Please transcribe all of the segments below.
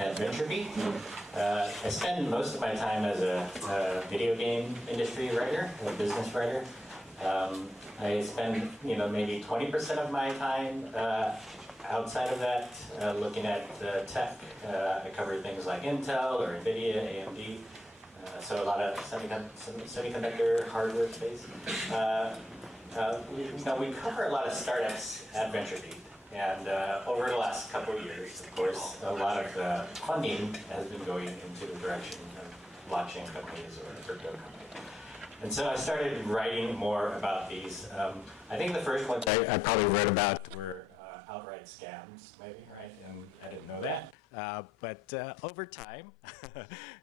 at VentureBeat. I spend most of my time as a video game industry writer, a business writer. I spend maybe 20% of my time outside of that looking at tech. I cover things like Intel or NVIDIA, AMD. So a lot of semiconductor hardware space. We cover a lot of startups at VentureBeat. And over the last couple of years, of course, a lot of funding has been going into the direction of blockchain companies or crypto companies. And so I started writing more about these. I think the first ones I probably wrote about were outright scams, maybe, right? And I didn't know that. But over time,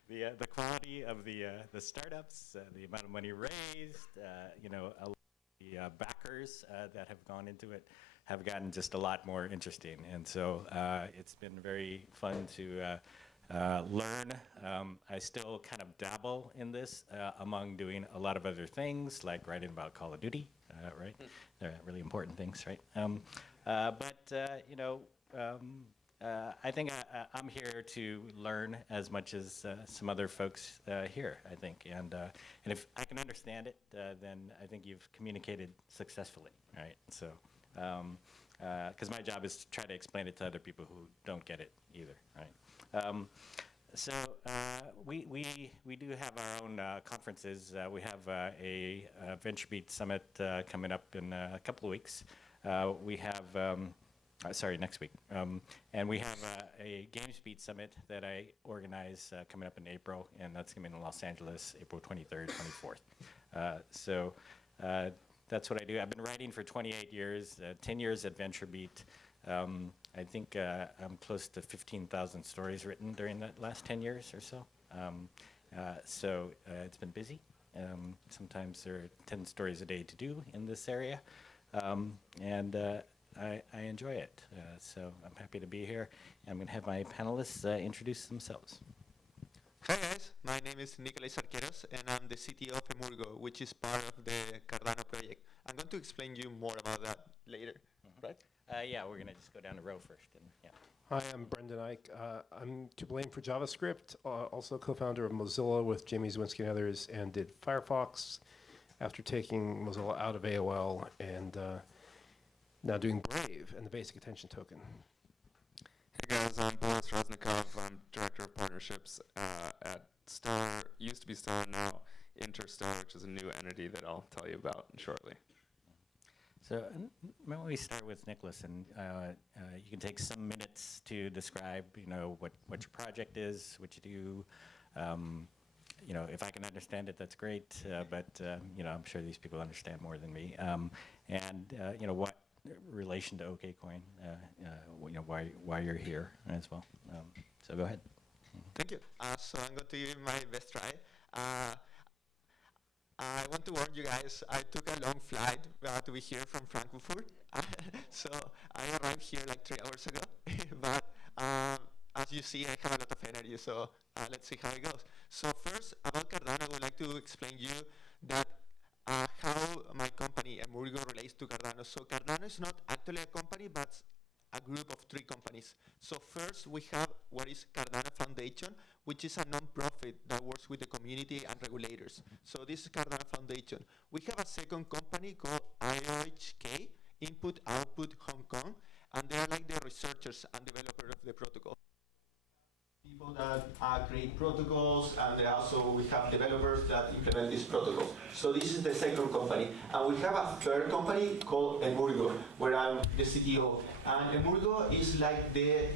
the quality of the startups, the amount of money raised, the backers that have gone into it have gotten just a lot more interesting. And so it's been very fun to learn. I still kind of dabble in this among doing a lot of other things, like writing about Call of Duty, right? They're really important things, right? I think I'm here to learn as much as some other folks here, I think. And if I can understand it, then I think you've communicated successfully, right? So, because my job is to try to explain it to other people who don't get it either, right? We do have our own conferences. We have a VentureBeat Summit coming up in a couple of weeks. We have, next week. And we have a GamesBeat Summit that I organize coming up in April, and that's going to be in Los Angeles, April 23rd, 24th. That's what I do. I've been writing for 28 years, 10 years at VentureBeat. I think I'm close to 15,000 stories written during that last 10 years or so. It's been busy. Sometimes there are 10 stories a day to do in this area. I enjoy it. So I'm happy to be here. I'm going to have my panelists introduce themselves. Hi guys, my name is Nico Arqueros, and I'm the CTO of Emurgo, which is part of the Cardano project. I'm going to explain you more about that later, right? Yeah, we're going to just go down the row first. And, yeah. Hi, I'm Brendan Eich. I'm to blame for JavaScript, also co-founder of Mozilla with Jamie Zwinski and others, and did Firefox after taking Mozilla out of AOL, and now doing Brave and the basic attention token. Hey guys, I'm Boris Reznikov. I'm Director of Partnerships at Stellar, used to be Stellar, now Interstellar, which is a new entity that I'll tell you about shortly. So why don't we start with Nicholas, and you can take some minutes to describe, what your project is, what you do. If I can understand it, that's great. But I'm sure these people understand more than me. What relation to OKCoin, why you're here as well. So go ahead. Thank you. So I'm going to give my best try. I want to warn you guys, I took a long flight to be here from Frankfurt. So I arrived here like 3 hours ago. But as you see, I have a lot of energy, so let's see how it goes. So first, about Cardano, I would like to explain you that how my company, Emurgo, relates to Cardano. So Cardano is not actually a company, but a group of 3 companies. So first, we have what is Cardano Foundation, which is a non-profit that works with the community and regulators. So this is Cardano Foundation. We have a second company called Eich, Input Output Hong Kong, and they are like the researchers and developers of the protocol. People that create protocols, and also we have developers that implement these protocols. So this is the second company. And we have a third company called Emurgo, where I'm the CTO. And Emurgo is like the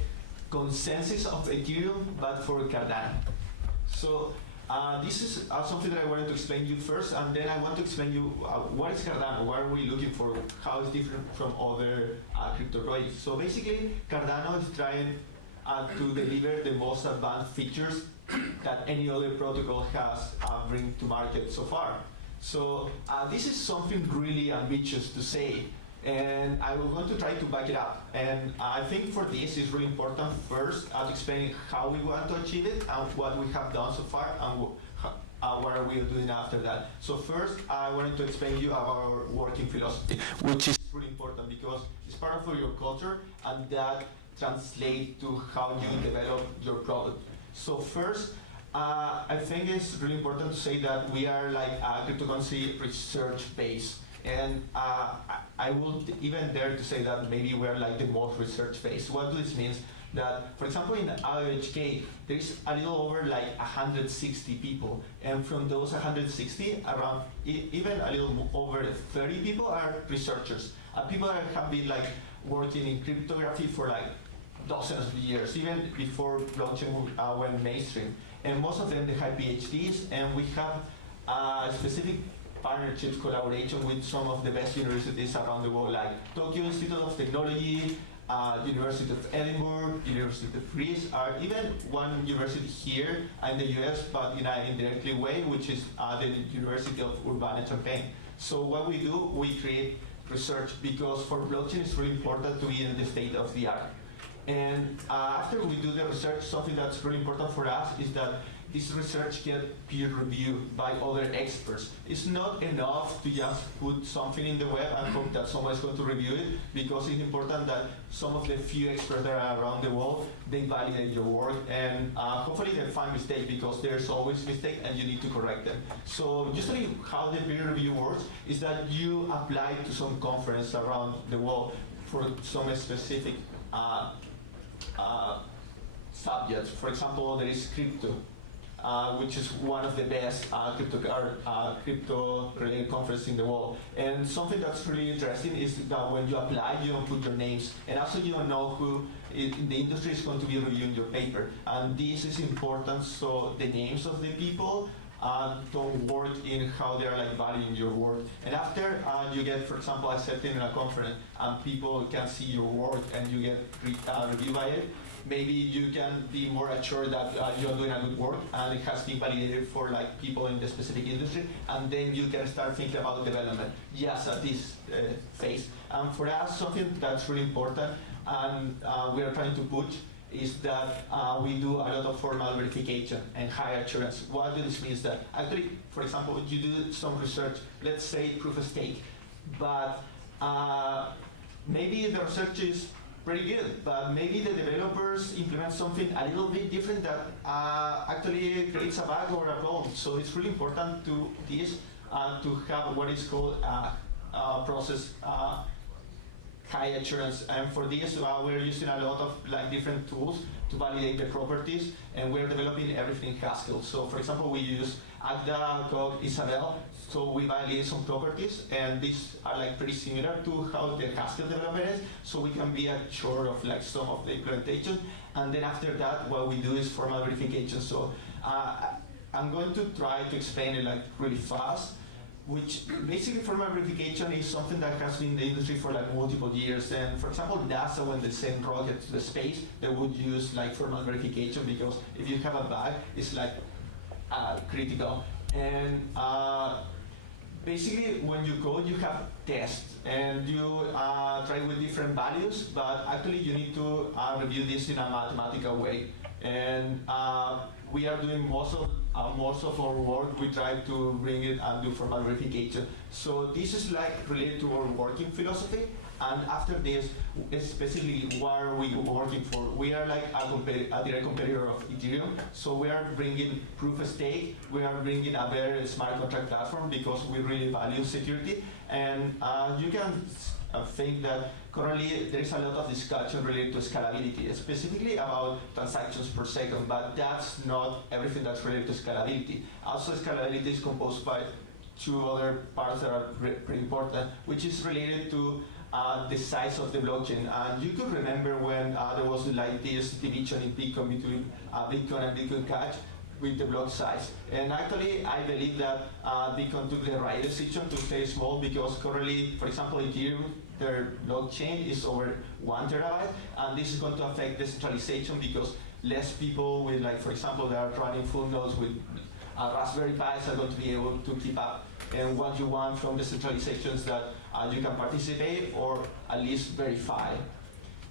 consensus of Ethereum, but for Cardano. So this is something that I wanted to explain you first, and then I want to explain you what is Cardano, what are we looking for, how it's different from other crypto projects. So basically, Cardano is trying to deliver the most advanced features that any other protocol has bring to market so far. So this is something really ambitious to say, and I will going to try to back it up. And I think for this it's really important first to explain how we want to achieve it and what we have done so far and what are we doing after that. So first I wanted to explain you our working philosophy, which is really important because it's part of your culture, and that translate to how you develop your product. So first, I think it's really important to say that we are like a cryptocurrency research base. And I would even dare to say that maybe we're like the most research based. What this means that, for example, in IOHK, there's a little over like 160 people. And from those 160, around even a little over 30 people are researchers. People that have been like working in cryptography for like dozens of years, even before blockchain went mainstream. And most of them, they have PhDs, and we have specific partnerships, collaboration with some of the best universities around the world, like Tokyo Institute of Technology, University of Edinburgh, University of Greece, or even one university here in the US, but in an indirectly way, which is the University of Urbana-Champaign. So what we do, we create research because for blockchain it's really important to be in the state of the art. And after we do the research, something that's really important for us is that this research gets peer reviewed by other experts. It's not enough to just put something in the web and hope that someone is going to review it, because it's important that some of the few experts that are around the world, they validate your work, and hopefully they find mistakes, because there's always mistakes and you need to correct them. So usually how the peer review works is that you apply to some conference around the world for some specific subjects. For example, there is crypto, which is one of the best crypto-related conferences in the world. And something that's really interesting is that when you apply, you don't put your names, and also you don't know who in the industry is going to be reviewing your paper. And this is important, so the names of the people don't work in how they're like valuing your work. And after you get, for example, accepted in a conference, and people can see your work and you get reviewed by it, maybe you can be more assured that you're doing a good work and it has been validated for like people in the specific industry, and then you can start thinking about development, yes, at this phase. And for us, something that's really important and we are trying to push is that we do a lot of formal verification and high assurance. What does this mean? That actually, for example, you do some research, let's say proof of stake, but maybe the research is pretty good, but maybe the developers implement something a little bit different that actually creates a bug or a problem. So it's really important to this to have what is called process high assurance, and for this we're using a lot of like different tools to validate the properties, and we're developing everything Haskell. So for example, we use Agda, Code, Isabel, so we validate some properties, and these are like pretty similar to how the Haskell development is, so we can be assured of like some of the implementation. And then after that, what we do is formal verification. So I'm going to try to explain it like really fast, which basically formal verification is something that has been in the industry for like multiple years. And for example, NASA, when they send rockets to the space, they would use like formal verification, because if you have a bug, it's like critical. And basically, when you code, you have tests, and you try with different values, but actually you need to review this in a mathematical way. And we are doing most of our work, we try to bring it and do formal verification. So this is like related to our working philosophy. And after this, especially what are we working for? We are like a direct competitor of Ethereum. So we are bringing proof of stake. We are bringing a better smart contract platform, because we really value security. And you can think that currently there is a lot of discussion related to scalability, specifically about transactions per second, but that's not everything that's related to scalability. Also, scalability is composed by two other parts that are pretty important, which is related to the size of the blockchain. And you could remember when there was like this division in Bitcoin between Bitcoin and Bitcoin Cash with the block size. And actually, I believe that Bitcoin took the right decision to stay small, because currently, for example, Ethereum, their blockchain is over 1 terabyte, and this is going to affect decentralization, because less people with, like, for example, that are running full nodes with Raspberry Pis are going to be able to keep up. And what you want from decentralization is that you can participate or at least verify.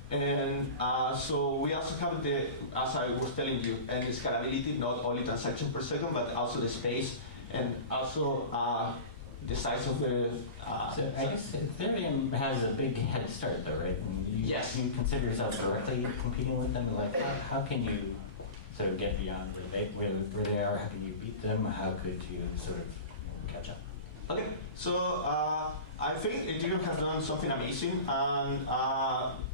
And so we also have the, as I was telling you, and the scalability, not only transaction per second, but also the space, and also the size of the. So I guess Ethereum has a big head start, though, right? And Yes. You consider yourself directly competing with them. Like, how can you sort of get beyond where they are? How can you beat them? How could you sort of catch up? Okay, so I think Ethereum has done something amazing, and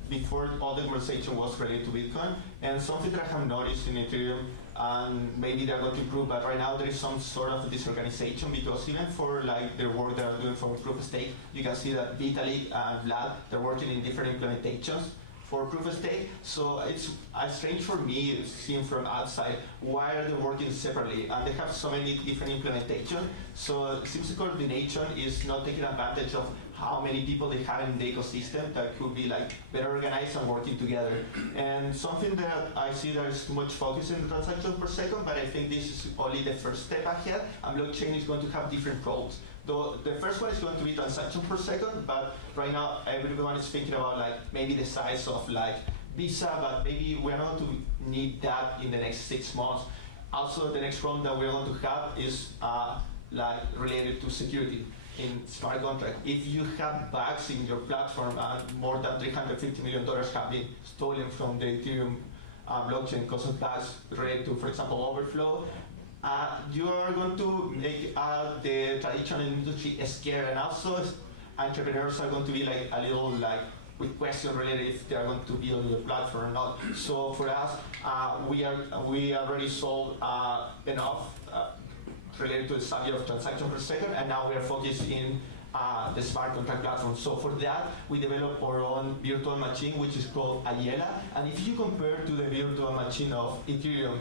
before all the conversation was related to Bitcoin, and something that I have noticed in Ethereum, and maybe they're going to improve, but right now there is some sort of disorganization, because even for like the work that are doing for proof of stake, you can see that Vitalik and Vlad, they're working in different implementations for proof of stake. So it's strange for me, seeing from outside, why are they working separately? And they have so many different implementations. So it seems the coordination is not taking advantage of how many people they have in the ecosystem that could be like better organized and working together. And something that I see there is too much focus in the transaction per second, but I think this is only the first step ahead, and blockchain is going to have different roles. Though the first one is going to be transaction per second, but right now everyone is thinking about like maybe the size of like Visa, but maybe we're not going to need that in the next 6 months. Also, the next problem that we're going to have is like related to security in smart contract. If you have bugs in your platform and more than $350 million have been stolen from the Ethereum blockchain because of bugs related to, for example, overflow, you are going to make the traditional industry scared, and also entrepreneurs are going to be like a little like with question related if they are going to be on your platform or not. So for us, we already sold enough related to the subject of transaction per second, and now we are focused in the smart contract platform. So for that, we developed our own virtual machine, which is called Ayela. And if you compare to the virtual machine of Ethereum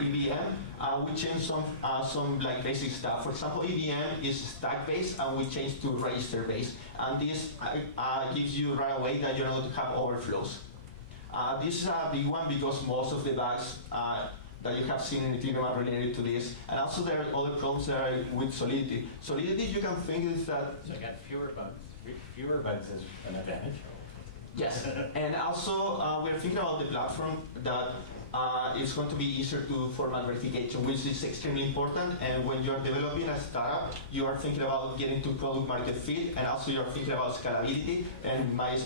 EVM, we changed some like basic stuff. For example, EVM is stack based, and we changed to register based. And this gives you right away that you're not going to have overflows. This is a big one because most of the bugs that you have seen in Ethereum are related to this. And also there are other problems that are with Solidity. Solidity, you can think is that... So I got fewer bugs. Fewer bugs is an advantage. Yes, and also we're thinking about the platform that it's going to be easier to format verification, which is extremely important. And when you're developing a startup, you are thinking about getting to product market fit, and also you're thinking about scalability. And my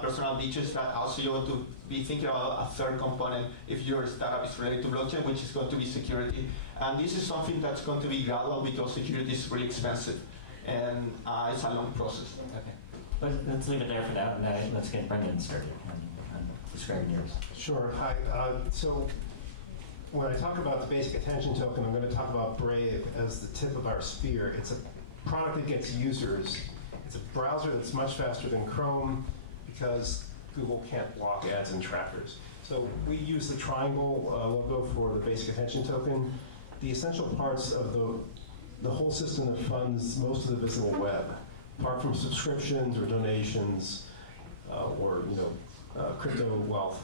personal niche is that also you want to be thinking about a third component if your startup is related to blockchain, which is going to be security. And this is something that's going to be gradual because security is really expensive, and it's a long process. Okay. Let's leave it there for now, and let's get Brendan started on describing yours. Sure. Hi. So when I talk about the basic attention token, I'm going to talk about Brave as the tip of our spear. It's a product that gets users. It's a browser that's much faster than Chrome because Google can't block ads and trackers. So we use the triangle logo for the basic attention token. The essential parts of the whole system that funds most of the visible web, apart from subscriptions or donations or crypto wealth,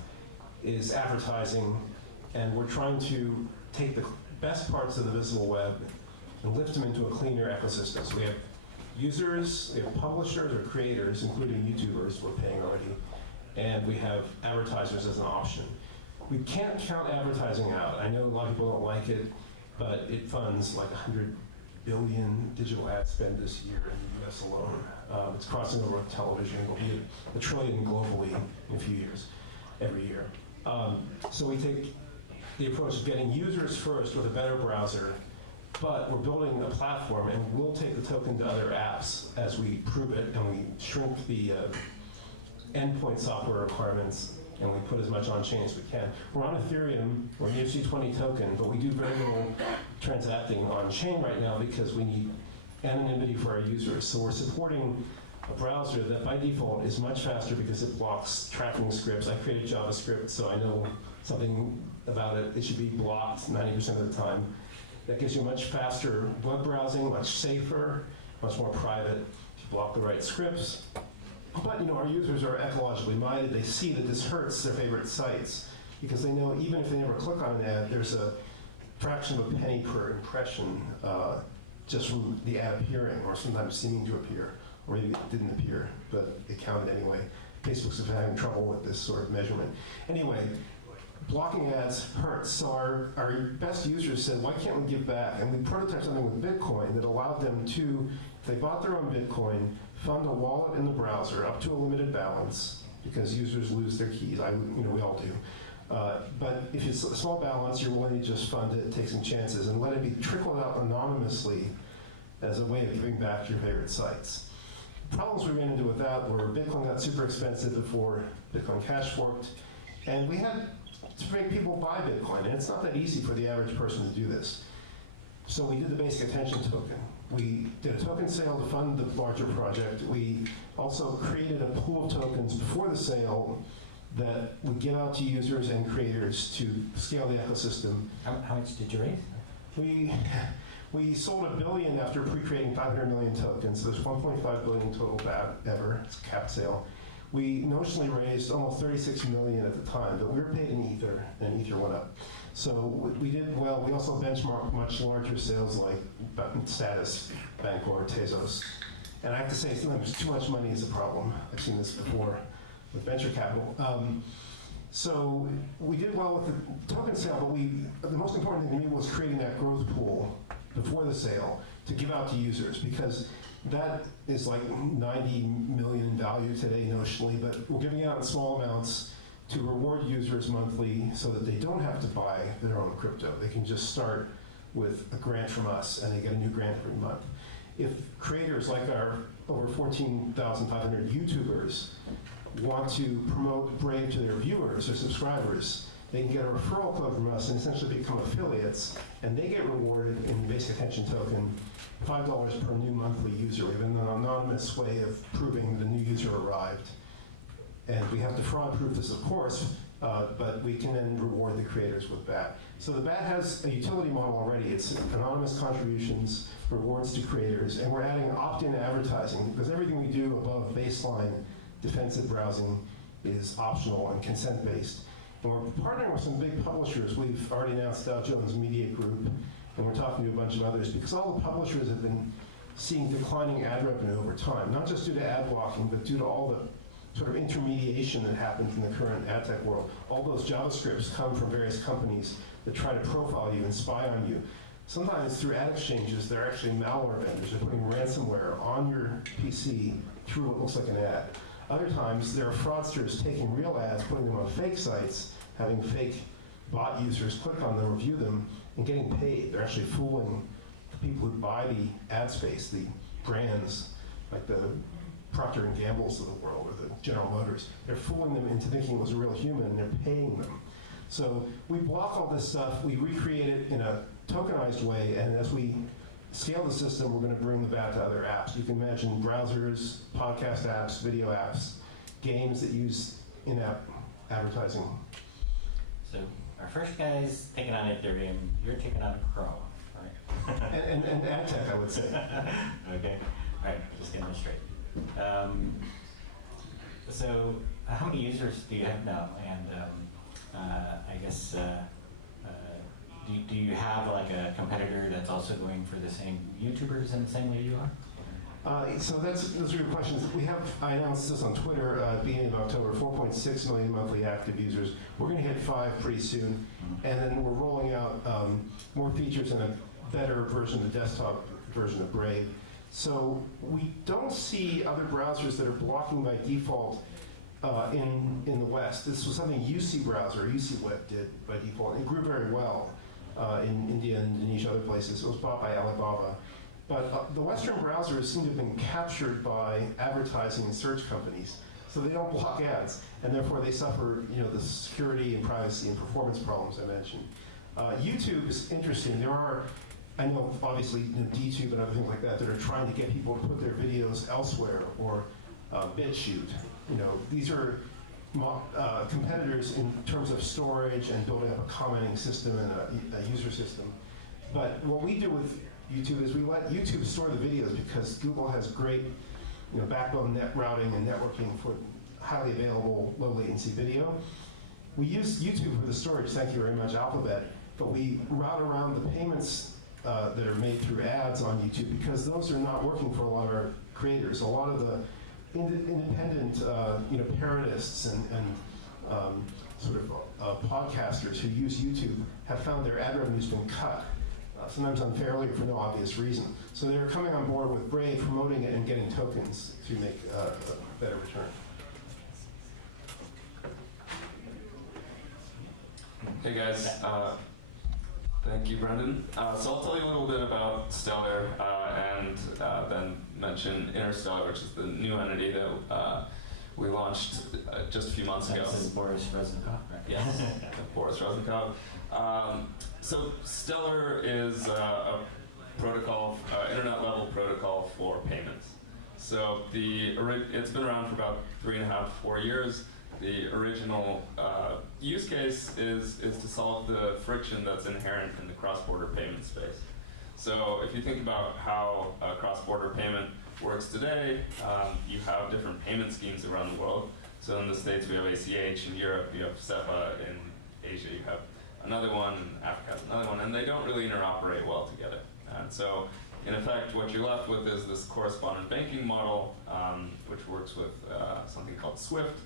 is advertising. And we're trying to take the best parts of the visible web and lift them into a cleaner ecosystem. So we have users, we have publishers or creators, including YouTubers we're paying already, and we have advertisers as an option. We can't count advertising out. I know a lot of people don't like it, but it funds like 100 billion digital ad spend this year in the US alone. It's crossing over television. It'll be a trillion globally in a few years, every year. So we take the approach of getting users first with a better browser, but we're building a platform, and we'll take the token to other apps as we prove it, and we shrink the endpoint software requirements, and we put as much on-chain as we can. We're on Ethereum, we're an ERC20 token, but we do very little transacting on-chain right now because we need anonymity for our users. So we're supporting a browser that by default is much faster because it blocks tracking scripts. I created JavaScript, so I know something about it. It should be blocked 90% of the time. That gives you much faster web browsing, much safer, much more private if you block the right scripts. But our users are ecologically minded. They see that this hurts their favorite sites because they know even if they never click on an ad, there's a fraction of a penny per impression just from the ad appearing, or sometimes seeming to appear, or maybe it didn't appear, but it counted anyway. Facebook's having trouble with this sort of measurement. Anyway, blocking ads hurts. So our best users said, why can't we give back? And we prototyped something with Bitcoin that allowed them to, if they bought their own Bitcoin, fund a wallet in the browser up to a limited balance, because users lose their keys. We all do. But if it's a small balance, you're willing to just fund it, take some chances, and let it be trickled out anonymously as a way of giving back to your favorite sites. Problems we ran into with that were Bitcoin got super expensive before Bitcoin Cash forked, and we had to make people buy Bitcoin, and it's not that easy for the average person to do this. So we did the basic attention token. We did a token sale to fund the larger project. We also created a pool of tokens before the sale that would give out to users and creators to scale the ecosystem. How much did you raise? We sold $1 billion after pre-creating 500 million tokens. So there's 1.5 billion total ever. It's a capped sale. We notionally raised almost 36 million at the time, but we were paid in Ether, and Ether went up. So we did well. We also benchmarked much larger sales like Status, Bancor, Tezos. And I have to say, sometimes too much money is a problem. I've seen this before with venture capital. So we did well with the token sale, but the most important thing to me was creating that growth pool before the sale to give out to users, because that is like 90 million in value today notionally, but we're giving out in small amounts to reward users monthly so that they don't have to buy their own crypto. They can just start with a grant from us, and they get a new grant every month. If creators like our over 14,500 YouTubers want to promote Brave to their viewers or subscribers, they can get a referral code from us and essentially become affiliates, and they get rewarded in basic attention token, $5 per new monthly user. We have an anonymous way of proving the new user arrived. And we have to fraud proof this, of course, but we can then reward the creators with BAT. So the BAT has a utility model already. It's anonymous contributions, rewards to creators, and we're adding opt-in advertising, because everything we do above baseline defensive browsing is optional and consent-based. And we're partnering with some big publishers. We've already announced Dow Jones Media Group, and we're talking to a bunch of others, because all the publishers have been seeing declining ad revenue over time, not just due to ad blocking, but due to all the sort of intermediation that happens in the current ad tech world. All those JavaScripts come from various companies that try to profile you and spy on you. Sometimes through ad exchanges, they're actually malware vendors. They're putting ransomware on your PC through what looks like an ad. Other times, there are fraudsters taking real ads, putting them on fake sites, having fake bot users click on them, review them, and getting paid. They're actually fooling the people who buy the ad space, the brands, like the Procter & Gamble's of the world, or the General Motors. They're fooling them into thinking it was a real human, and they're paying them. So we block all this stuff, we recreate it in a tokenized way, and as we scale the system, we're going to bring the BAT to other apps. You can imagine browsers, podcast apps, video apps, games that use in-app advertising. So our first guy's taking on Ethereum, you're taking on Chrome, right? and ad tech, I would say. Okay, all right, just getting this straight. So how many users do you have now? And I guess, do you have like a competitor that's also going for the same YouTubers in the same way you are? So those are good questions. I announced this on Twitter at the beginning of October, 4.6 million monthly active users. We're going to hit 5 pretty soon. And then we're rolling out more features and a better version, the desktop version of Brave. So we don't see other browsers that are blocking by default in the West. This was something UC browser, UC Web did by default. It grew very well in India and Indonesia, other places. It was bought by Alibaba. But the Western browsers seem to have been captured by advertising and search companies. So they don't block ads, and therefore they suffer, the security and privacy and performance problems I mentioned. YouTube is interesting. There are, I know obviously DTube and other things like that are trying to get people to put their videos elsewhere, or BitChute. These are competitors in terms of storage and building up a commenting system and a user system. But what we do with YouTube is we let YouTube store the videos, because Google has great backbone net routing and networking for highly available low latency video. We use YouTube for the storage, thank you very much, Alphabet, but we route around the payments that are made through ads on YouTube, because those are not working for a lot of our creators. A lot of the independent parodists and podcasters who use YouTube have found their ad revenue's been cut, sometimes unfairly or for no obvious reason. So they're coming on board with Brave, promoting it and getting tokens to make a better return. Hey guys, thank you, Brendan. So I'll tell you a little bit about Stellar and then mention Interstellar, which is the new entity that we launched just a few months ago. This is Boris Reznikov, right? Yes, Boris Reznikov. So Stellar is a protocol, internet-level protocol for payments. So it's been around for about 3.5 to 4 years. The original use case is to solve the friction that's inherent in the cross-border payment space. So if you think about how a cross-border payment works today, you have different payment schemes around the world. So in the States we have ACH, in Europe you have SEPA, in Asia you have another one, in Africa has another one, and they don't really interoperate well together. And so in effect what you're left with is this correspondent banking model, which works with something called SWIFT,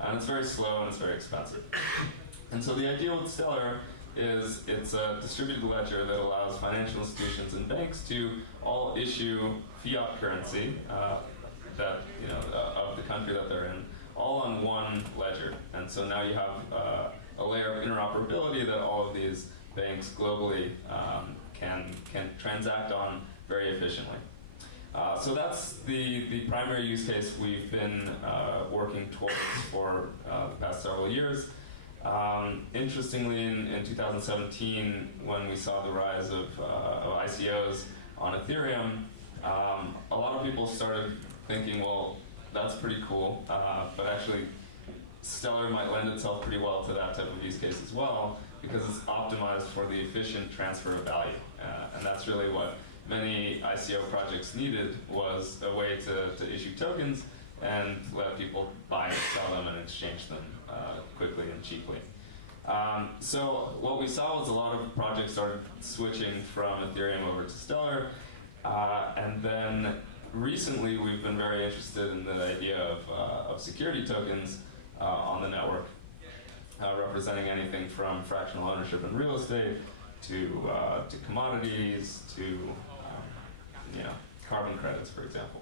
and it's very slow and it's very expensive. And so the idea with Stellar is it's a distributed ledger that allows financial institutions and banks to all issue fiat currency that of the country that they're in, all on one ledger. And so now you have a layer of interoperability that all of these banks globally can transact on very efficiently. So that's the primary use case we've been working towards for the past several years. Interestingly, in 2017, when we saw the rise of ICOs on Ethereum, a lot of people started thinking, well, that's pretty cool, but actually Stellar might lend itself pretty well to that type of use case as well, because it's optimized for the efficient transfer of value. And that's really what many ICO projects needed, was a way to issue tokens and let people buy and sell them and exchange them quickly and cheaply. So what we saw was a lot of projects started switching from Ethereum over to Stellar, and then recently we've been very interested in the idea of security tokens on the network, representing anything from fractional ownership in real estate to commodities to carbon credits, for example.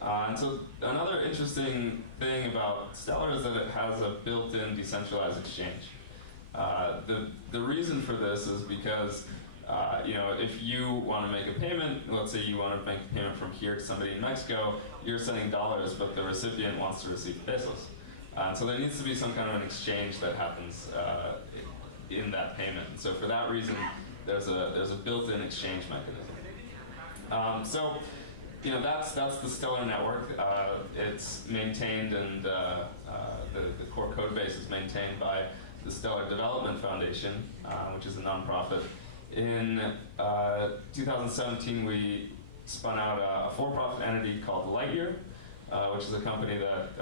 And so another interesting thing about Stellar is that it has a built-in decentralized exchange. The reason for this is because if you want to make a payment, let's say you want to make a payment from here to somebody in Mexico, you're sending dollars, but the recipient wants to receive pesos. So there needs to be some kind of an exchange that happens in that payment. So for that reason, there's a built-in exchange mechanism. That's the Stellar network. It's maintained, and the core code base is maintained by the Stellar Development Foundation, which is a nonprofit. In 2017, we spun out a for-profit entity called Lightyear, which is a company that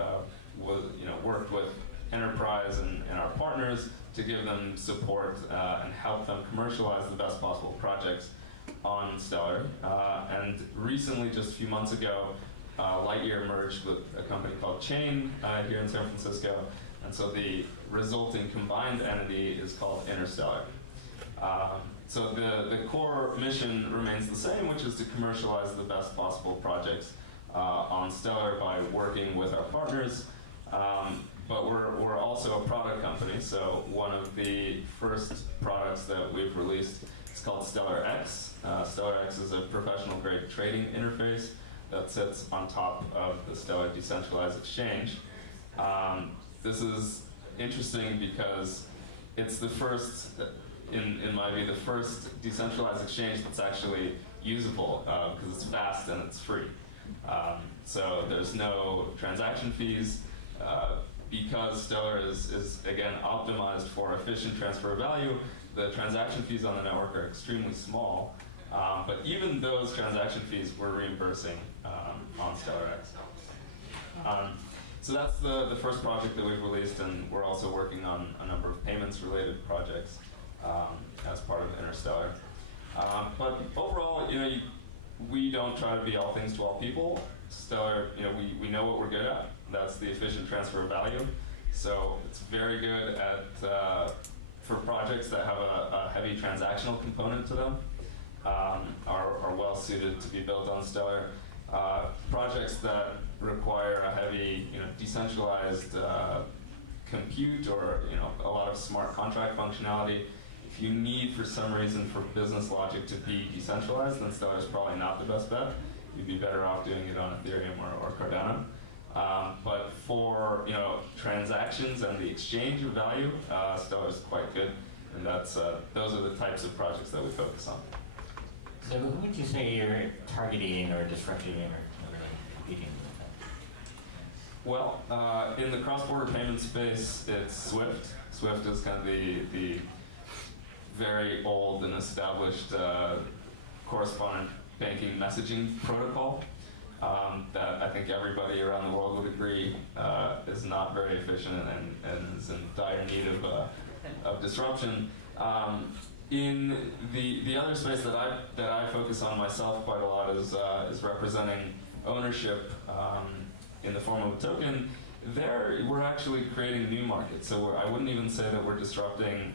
worked with enterprise and our partners to give them support and help them commercialize the best possible projects on Stellar. And recently, just a few months ago, Lightyear merged with a company called Chain here in San Francisco, and so the resulting combined entity is called Interstellar. So the core mission remains the same, which is to commercialize the best possible projects on Stellar by working with our partners. But we're also a product company, so one of the first products that we've released is called Stellar X. Stellar X is a professional-grade trading interface that sits on top of the Stellar Decentralized Exchange. This is interesting because it's the first, in my view, the first decentralized exchange that's actually usable because it's fast and it's free. So there's no transaction fees. Because Stellar is again optimized for efficient transfer of value, the transaction fees on the network are extremely small. But even those transaction fees we're reimbursing on Stellar X. So that's the first project that we've released, and we're also working on a number of payments-related projects as part of Interstellar. But overall, we don't try to be all things to all people. Stellar, we know what we're good at. That's the efficient transfer of value. So it's very good at for projects that have a heavy transactional component to them. Are well suited to be built on Stellar. Projects that require a heavy, decentralized compute or a lot of smart contract functionality. If you need, for some reason, for business logic to be decentralized, then Stellar is probably not the best bet. You'd be better off doing it on Ethereum or Cardano. But for transactions and the exchange of value, Stellar is quite good, and that's those are the types of projects that we focus on. So who would you say you're targeting or disrupting or really competing with? Well, in the cross-border payment space, it's Swift. Swift is kind of the very old and established correspondent banking messaging protocol that I think everybody around the world would agree is not very efficient and is in dire need of disruption. In the other space that I focus on myself quite a lot is representing ownership in the form of a token. There, we're actually creating new markets. So I wouldn't even say that we're disrupting.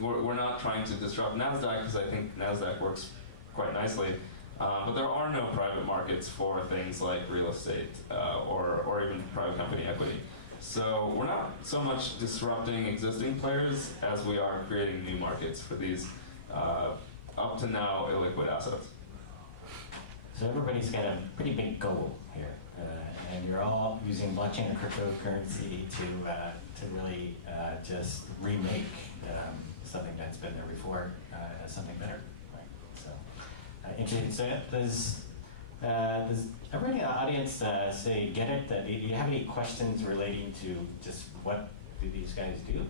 We're not trying to disrupt NASDAQ because I think NASDAQ works quite nicely. But there are no private markets for things like real estate or even private company equity. So we're not so much disrupting existing players as we are creating new markets for these up to now illiquid assets. So everybody's got a pretty big goal here, and you're all using blockchain and cryptocurrency to really just remake something that's been there before as something better. Right? So interesting. So does everybody in the audience say get it? Do you have any questions relating to just what do these guys do?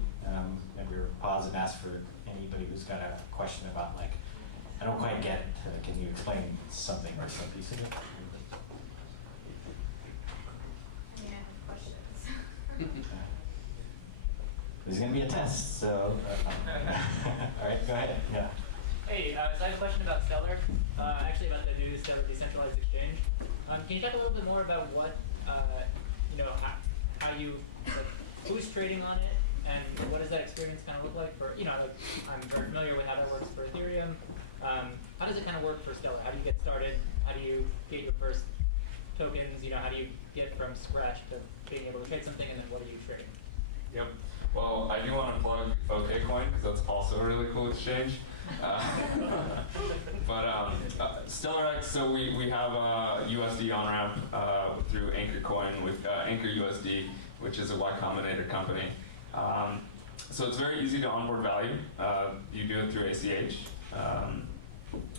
Maybe we'll pause and ask for anybody who's got a question about, like, I don't quite get it. Can you explain something or some piece of it? Yeah, questions. There's going to be a test, so all right, go ahead. Yeah. Hey, so I have a question about Stellar, actually about the new Stellar decentralized exchange. Can you talk a little bit more about what, how you, like, who's trading on it, and what does that experience kind of look like for, I'm very familiar with how that works for Ethereum. How does it kind of work for Stellar? How do you get started? How do you get your first tokens? How do you get from scratch to being able to trade something, and then what are you trading? Yep. Well, I do want to plug OKCoin because that's also a really cool exchange. But StellarX, so we have a USD on-ramp through Anchorcoin with Anchor USD, which is a Y Combinator company. So it's very easy to onboard value. You do it through ACH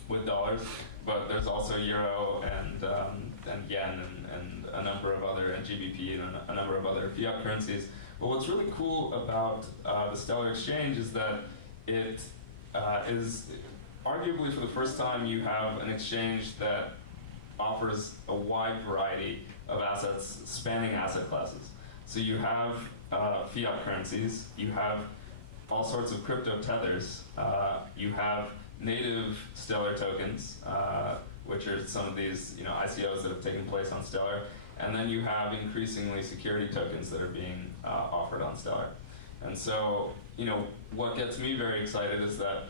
with dollars, but there's also Euro and Yen and a number of other, and GBP and a number of other fiat currencies. But what's really cool about the Stellar Exchange is that it is arguably for the first time you have an exchange that offers a wide variety of assets spanning asset classes. So you have fiat currencies, you have all sorts of crypto tethers, you have native Stellar tokens, which are some of these ICOs that have taken place on Stellar, and then you have increasingly security tokens that are being offered on Stellar. And so, what gets me very excited is that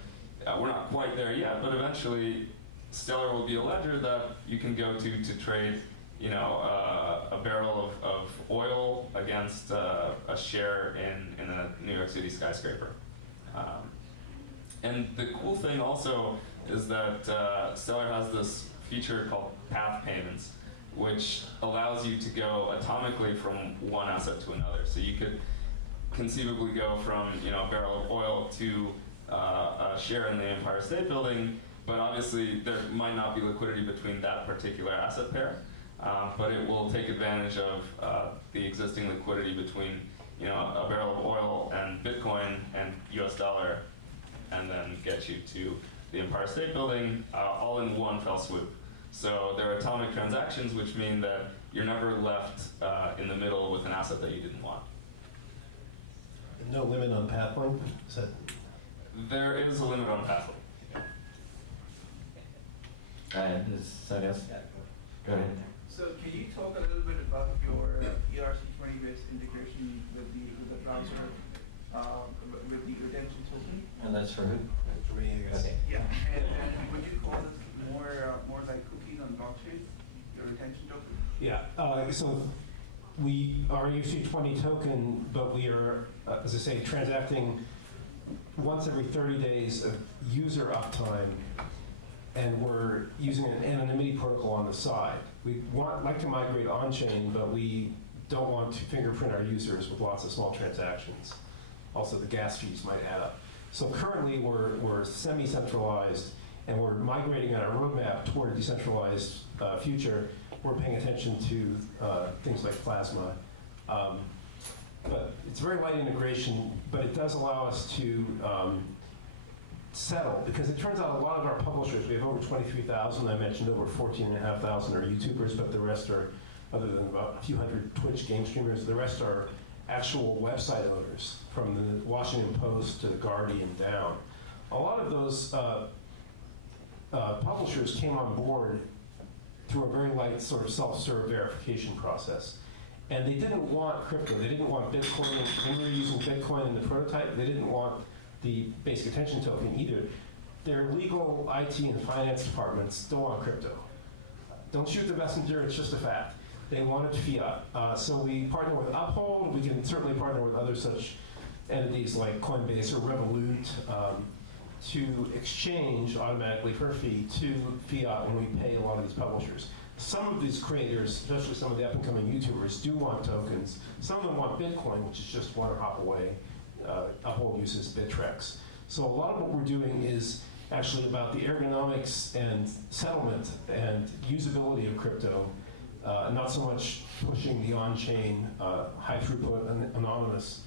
we're not quite there yet, but eventually Stellar will be a ledger that you can go to trade, a barrel of oil against a share in a New York City skyscraper. And the cool thing also is that Stellar has this feature called path payments, which allows you to go atomically from one asset to another. So you could conceivably go from a barrel of oil to a share in the Empire State Building, but obviously there might not be liquidity between that particular asset pair. But it will take advantage of the existing liquidity between a barrel of oil and Bitcoin and US dollar, and then get you to the Empire State Building all in one fell swoop. So they're atomic transactions, which mean that you're never left in the middle with an asset that you didn't want. No limit on pathway? Is that... There is a limit on pathway. Is somebody else? Go ahead. So can you talk a little bit about your ERC20-based integration with the browser, with the redemption token. And that's for who? Okay. Yeah, and would you call this more like cookies on blockchain, your retention token? Yeah, so we are ERC20 token, but we are, as I say, transacting once every 30 days of user uptime, and we're using an anonymity protocol on the side. We like to migrate on-chain, but we don't want to fingerprint our users with lots of small transactions. Also, the gas fees might add up. So currently, we're semi-centralized, and we're migrating on our roadmap toward a decentralized future. We're paying attention to things like Plasma. But it's very light integration, but it does allow us to settle, because it turns out a lot of our publishers, we have over 23,000, I mentioned over 14,500 are YouTubers, but the rest are, other than about a few hundred Twitch game streamers, the rest are actual website owners, from the Washington Post to the Guardian down. A lot of those publishers came on board through a very light sort of self-serve verification process. And they didn't want crypto, they didn't want Bitcoin. When we were using Bitcoin in the prototype, they didn't want the basic attention token either. Their legal, IT, and finance departments still want crypto. Don't shoot the messenger, it's just a fact. They wanted fiat. So we partner with Uphold. We can certainly partner with other such entities like Coinbase or Revolut to exchange automatically for a fee to fiat when we pay a lot of these publishers. Some of these creators, especially some of the up-and-coming YouTubers, do want tokens. Some of them want Bitcoin, which is just one hop away. Uphold uses Bittrex. So a lot of what we're doing is actually about the ergonomics and settlement and usability of crypto, not so much pushing the on-chain, high-throughput, anonymous,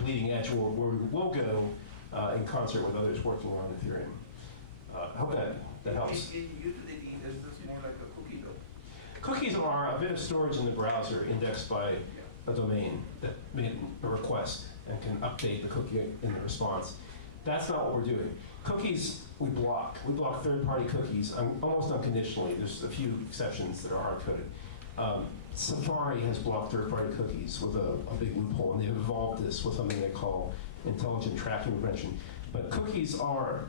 bleeding edge, where we will go in concert with others working on Ethereum. I hope that helps. In utility, is this more like a cookie though? Cookies are a bit of storage in the browser indexed by a domain that made a request and can update the cookie in the response. That's not what we're doing. Cookies, we block. We block third-party cookies almost unconditionally. There's a few exceptions that are hard-coded. Safari has blocked third-party cookies with a big loophole, and they've evolved this with something they call intelligent tracking prevention. But cookies are,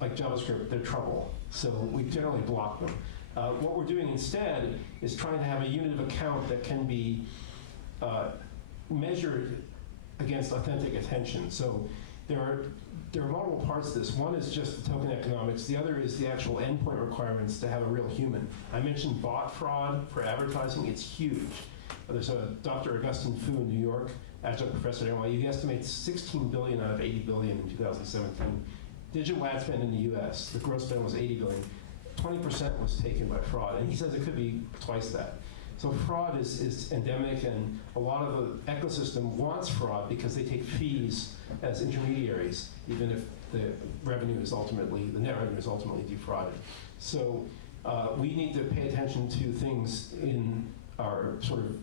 like JavaScript, they're trouble. So we generally block them. What we're doing instead is trying to have a unit of account that can be measured against authentic attention. So there are multiple parts to this. One is just the token economics. The other is the actual endpoint requirements to have a real human. I mentioned bot fraud for advertising. It's huge. There's a Dr. Augustine Fu in New York, adjunct professor at NYU. He estimates 16 billion out of 80 billion in 2017. Digital ad spend in the US, the gross spend was 80 billion. 20% was taken by fraud, and he says it could be twice that. So fraud is endemic, and a lot of the ecosystem wants fraud because they take fees as intermediaries, even if the net revenue is ultimately defrauded. So we need to pay attention to things in our sort of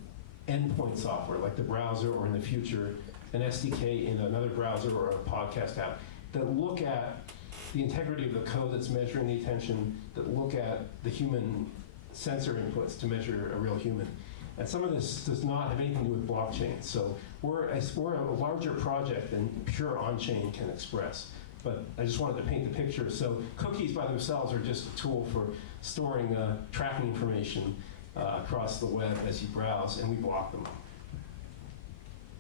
endpoint software, like the browser, or in the future, an SDK in another browser or a podcast app, that look at the integrity of the code that's measuring the attention, that look at the human sensor inputs to measure a real human. And some of this does not have anything to do with blockchain. So we're a larger project than pure on-chain can express. But I just wanted to paint the picture. So cookies by themselves are just a tool for storing tracking information across the web as you browse, and we block them.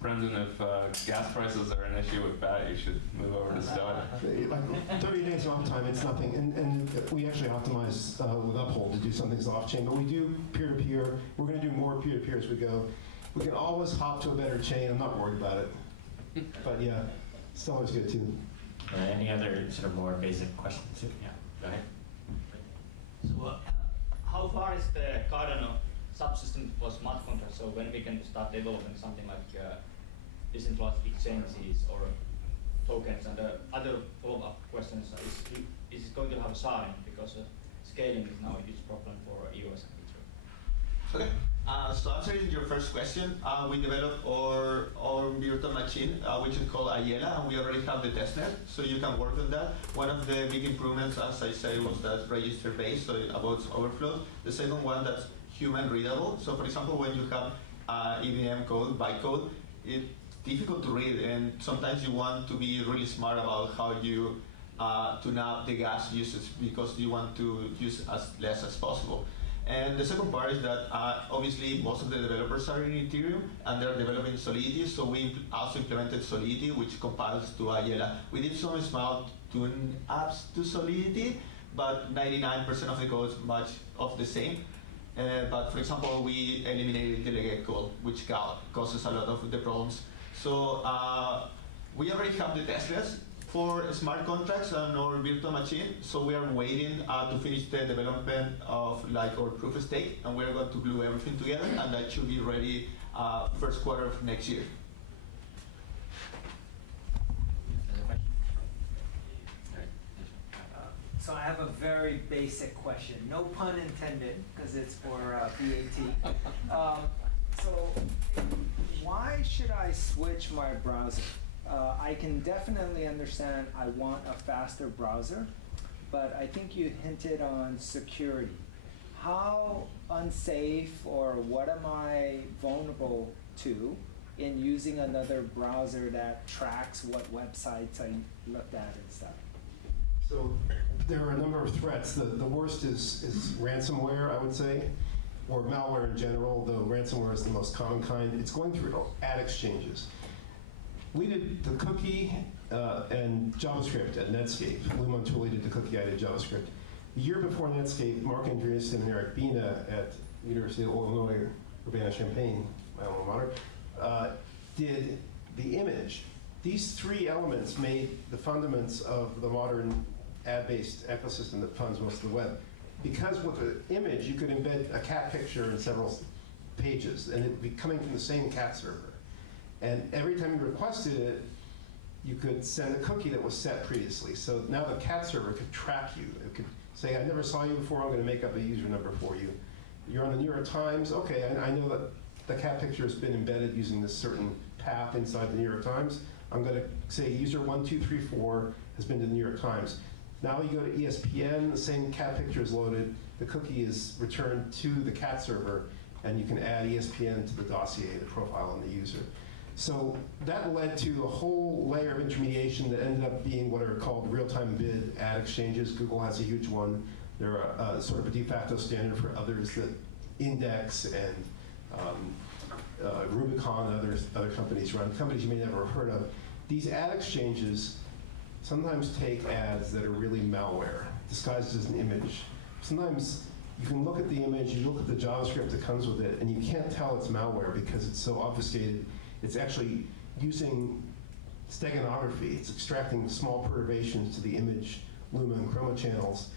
Brendan, if gas prices are an issue with BAT, you should move over to Stellar. Like 30 days off time, it's nothing. And we actually optimize with Uphold to do some things off-chain, but we do peer-to-peer. We're going to do more peer-to-peer as we go. We can always hop to a better chain. I'm not worried about it. But yeah, Stellar's good too. Any other sort of more basic questions? Yeah, go ahead. So how far is the Cardano subsystem for smart contracts? So when we can start developing something like decentralized exchanges or tokens? And the other follow-up questions is it going to have a sign, because scaling is now a huge problem for EOS and Bitcoin. Okay. So answering your first question, we developed our virtual machine, which is called Ayela, and we already have the testnet, so you can work on that. One of the big improvements, as I said, was that register-based, so it avoids overflow. The second one, that's human readable. So for example, when you have EVM code, bytecode, it's difficult to read, and sometimes you want to be really smart about how you tune up the gas usage because you want to use as less as possible. And the second part is that obviously most of the developers are in Ethereum and they're developing Solidity, so we also implemented Solidity, which compiles to Ayala. We did some small tune apps to Solidity, but 99% of the code is much of the same. But for example, we eliminated delegate code, which causes a lot of the problems. So we already have the testnets for smart contracts on our virtual machine. So we are waiting to finish the development of like our proof of stake, and we're going to glue everything together, and that should be ready first quarter of next year. So I have a very basic question, no pun intended, because it's for VAT. So why should I switch my browser? I can definitely understand I want a faster browser, but I think you hinted on security. How unsafe or what am I vulnerable to in using another browser that tracks what websites I looked at and stuff? So there are a number of threats. The worst is ransomware, I would say, or malware in general, though ransomware is the most common kind. It's going through ad exchanges. We did the cookie and JavaScript at Netscape. Lou Montulli did the cookie, I did JavaScript. The year before Netscape, Mark Andreessen and Eric Bina at University of Illinois, Urbana-Champaign, my alma mater, did the image. These three elements made the fundaments of the modern ad-based ecosystem that funds most of the web. Because with the image, you could embed a cat picture in several pages, and it'd be coming from the same cat server. And every time you requested it, you could send a cookie that was set previously. So now the cat server could track you. It could say, I never saw you before, I'm going to make up a user number for you. You're on the New York Times, okay, I know that the cat picture has been embedded using this certain path inside the New York Times. I'm going to say user 1234 has been to the New York Times. Now you go to ESPN, the same cat picture is loaded, the cookie is returned to the cat server, and you can add ESPN to the dossier, the profile on the user. So that led to a whole layer of intermediation that ended up being what are called real-time bid ad exchanges. Google has a huge one. They're sort of a de facto standard for others that Index and Rubicon and other companies run, companies you may never have heard of. These ad exchanges sometimes take ads that are really malware, disguised as an image. Sometimes you can look at the image, you look at the JavaScript that comes with it, and you can't tell it's malware because it's so obfuscated. It's actually using steganography. It's extracting small perturbations to the image, luma, and chroma channels.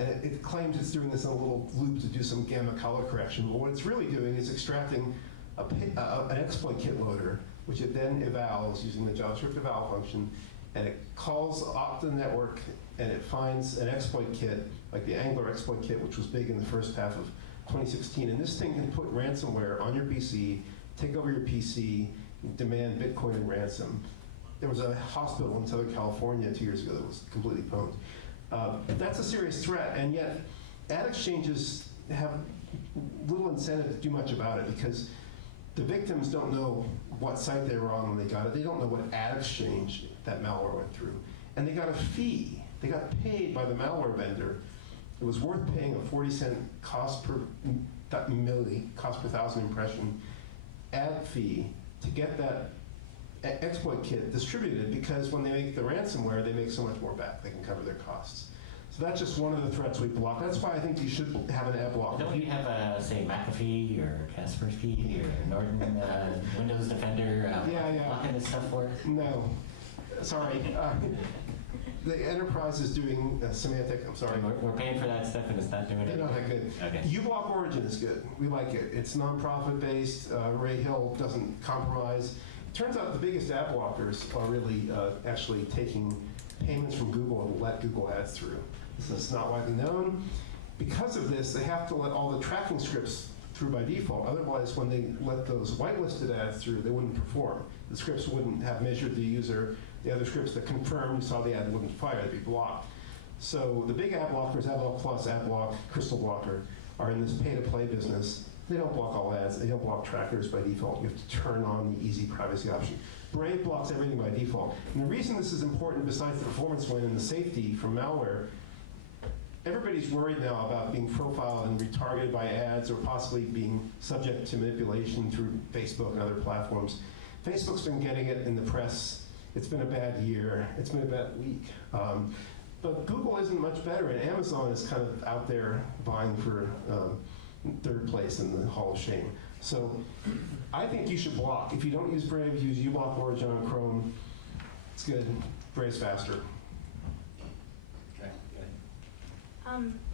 And it claims it's doing this in a little loop to do some gamma color correction. But what it's really doing is extracting an exploit kit loader, which it then evals using the JavaScript eval function, and it calls off the network, and it finds an exploit kit, like the Angler exploit kit, which was big in the first half of 2016. And this thing can put ransomware on your PC, take over your PC, demand Bitcoin and ransom. There was a hospital in Southern California 2 years ago that was completely pwned. That's a serious threat, and yet ad exchanges have little incentive to do much about it because the victims don't know what site they were on when they got it. They don't know what ad exchange that malware went through. And they got a fee. They got paid by the malware vendor. It was worth paying a 40-cent cost per cost per thousand impression ad fee to get that exploit kit distributed, because when they make the ransomware, they make so much more back. They can cover their costs. So that's just one of the threats we block. That's why I think you should have an ad block. Don't you have, say, McAfee or Kaspersky or Norton Windows Defender blocking this stuff for? No. Sorry. The enterprise is doing Symantec. I'm sorry. We're paying for that stuff and it's not doing it. They're not that good. Okay. uBlock Origin is good. We like it. It's nonprofit based. Ray Hill doesn't compromise. Turns out the biggest ad blockers are really actually taking payments from Google and let Google ads through. This is not widely known. Because of this, they have to let all the tracking scripts through by default. Otherwise, when they let those whitelisted ads through, they wouldn't perform. The scripts wouldn't have measured the user. The other scripts that confirmed you saw the ad wouldn't fire, they'd be blocked. So the big ad blockers, AdBlock Plus, AdBlock, Crystal Blocker, are in this pay-to-play business. They don't block all ads. They don't block trackers by default. You have to turn on the easy privacy option. Brave blocks everything by default. And the reason this is important, besides the performance win and the safety from malware, everybody's worried now about being profiled and retargeted by ads or possibly being subject to manipulation through Facebook and other platforms. Facebook's been getting it in the press. It's been a bad year. It's been a bad week. But Google isn't much better, and Amazon is kind of out there vying for third place in the Hall of Shame. So I think you should block. If you don't use Brave, use uBlock Origin on Chrome. It's good. Brave's faster. Okay.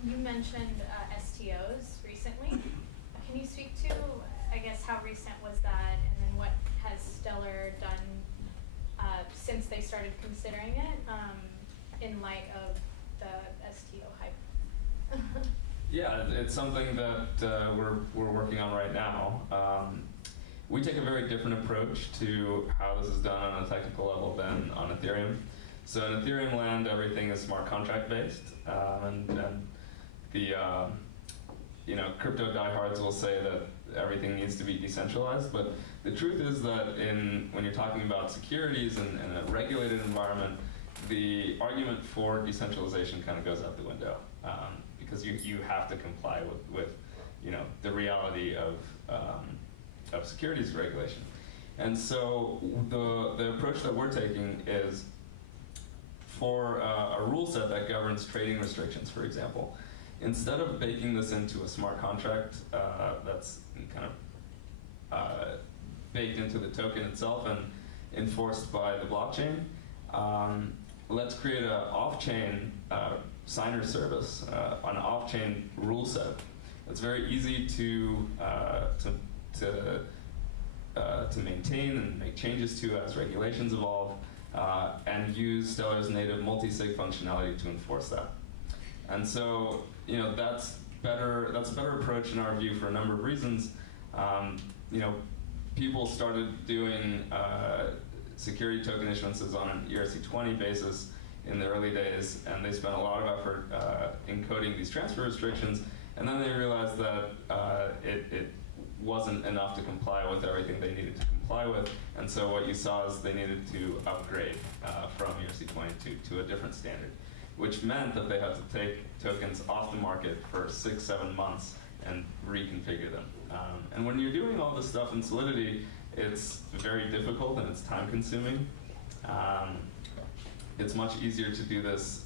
You mentioned STOs recently. Can you speak to, I guess, how recent was that, and then what has Stellar done since they started considering it in light of the STO hype? Yeah, it's something that we're working on right now. We take a very different approach to how this is done on a technical level than on Ethereum. So in Ethereum land, everything is smart contract based, and the crypto diehards will say that everything needs to be decentralized. But the truth is that when you're talking about securities and a regulated environment, the argument for decentralization kind of goes out the window. Because you have to comply with the reality of securities regulation. And so the approach that we're taking is for a rule set that governs trading restrictions, for example. Instead of baking this into a smart contract that's kind of baked into the token itself and enforced by the blockchain, let's create an off-chain signer service, an off-chain rule set. It's very easy to maintain and make changes to as regulations evolve, and use Stellar's native multi-sig functionality to enforce that. And so, that's better. That's a better approach in our view for a number of reasons. People started doing security token issuances on an ERC20 basis in the early days, and they spent a lot of effort encoding these transfer restrictions, and then they realized that it wasn't enough to comply with everything they needed to comply with, and so what you saw is they needed to upgrade from ERC20 to a different standard, which meant that they had to take tokens off the market for 6-7 months and reconfigure them. And when you're doing all this stuff in Solidity, it's very difficult and it's time consuming. It's much easier to do this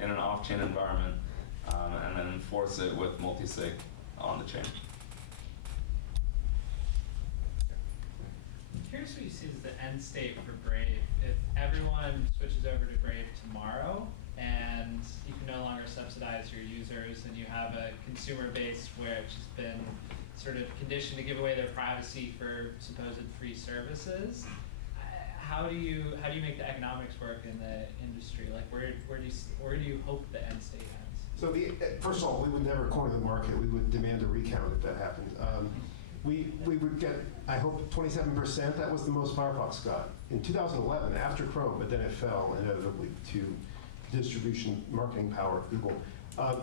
in an off-chain environment and then enforce it with multi-sig on the chain. Curious what you see as the end state for Brave. If everyone switches over to Brave tomorrow and you can no longer subsidize your users and you have a consumer base which has been sort of conditioned to give away their privacy for supposed free services, how do you make the economics work in the industry? Like where do you hope the end state ends? So first of all, we would never corner the market. We would demand a recount if that happened. We would get, I hope, 27%. That was the most Firefox got in 2011 after Chrome, but then it fell inevitably to distribution marketing power of Google.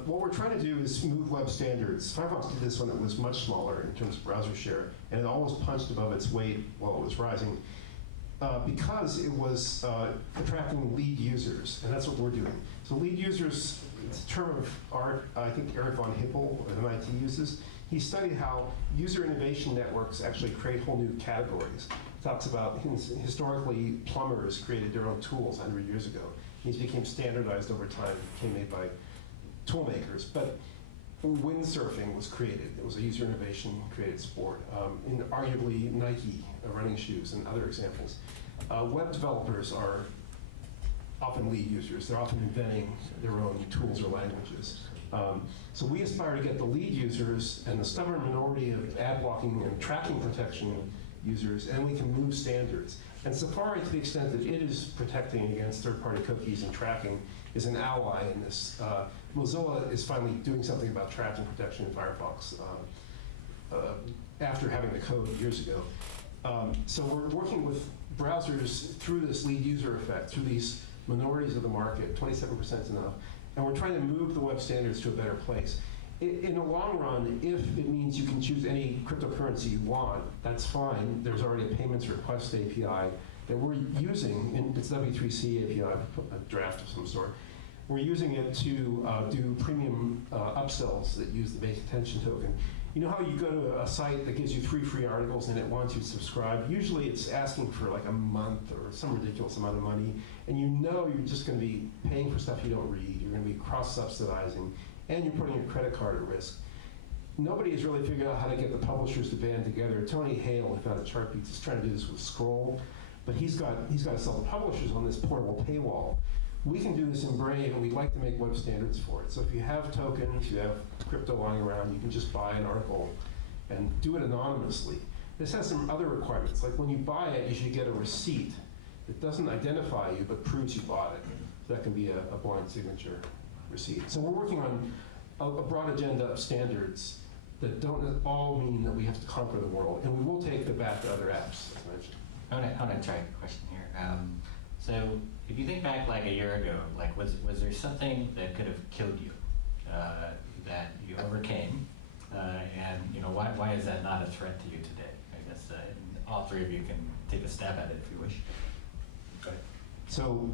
What we're trying to do is move web standards. Firefox did this when it was much smaller in terms of browser share, and it almost punched above its weight while it was rising because it was attracting lead users, and that's what we're doing. So lead users, it's a term of art, I think Eric von Hippel at MIT uses. He studied how user innovation networks actually create whole new categories. He talks about historically plumbers created their own tools 100 years ago. These became standardized over time, became made by tool makers. But windsurfing was created. It was a user innovation created sport. And arguably Nike running shoes and other examples. Web developers are often lead users. They're often inventing their own tools or languages. So we aspire to get the lead users and the stubborn minority of ad blocking and tracking protection users, and we can move standards. And Safari, to the extent that it is protecting against third-party cookies and tracking, is an ally in this. Mozilla is finally doing something about tracking protection in Firefox after having the code years ago. So we're working with browsers through this lead user effect, through these minorities of the market. 27% is enough. And we're trying to move the web standards to a better place. In the long run, if it means you can choose any cryptocurrency you want, that's fine. There's already a payments request API that we're using, and it's W3C API, a draft of some sort. We're using it to do premium upsells that use the basic attention token. You know how you go to a site that gives you 3 free articles and it wants you to subscribe? Usually it's asking for like a month or some ridiculous amount of money, and you know you're just going to be paying for stuff you don't read. You're going to be cross-subsidizing, and you're putting your credit card at risk. Nobody has really figured out how to get the publishers to band together. Tony Hale, who founded ChartBeat, is trying to do this with Scroll, but he's got to sell the publishers on this portable paywall. We can do this in Brave, and we'd like to make web standards for it. So if you have tokens, you have crypto lying around, you can just buy an article and do it anonymously. This has some other requirements, like when you buy it, you should get a receipt that doesn't identify you but proves you bought it. So that can be a blind signature receipt. So we're working on a broad agenda of standards that don't all mean that we have to conquer the world, and we will take the back to other apps, as mentioned. I want to try a question here. So if you think back like a year ago, like was there something that could have killed you that you overcame, and why is that not a threat to you today? I guess all 3 of you can take a stab at it if you wish. So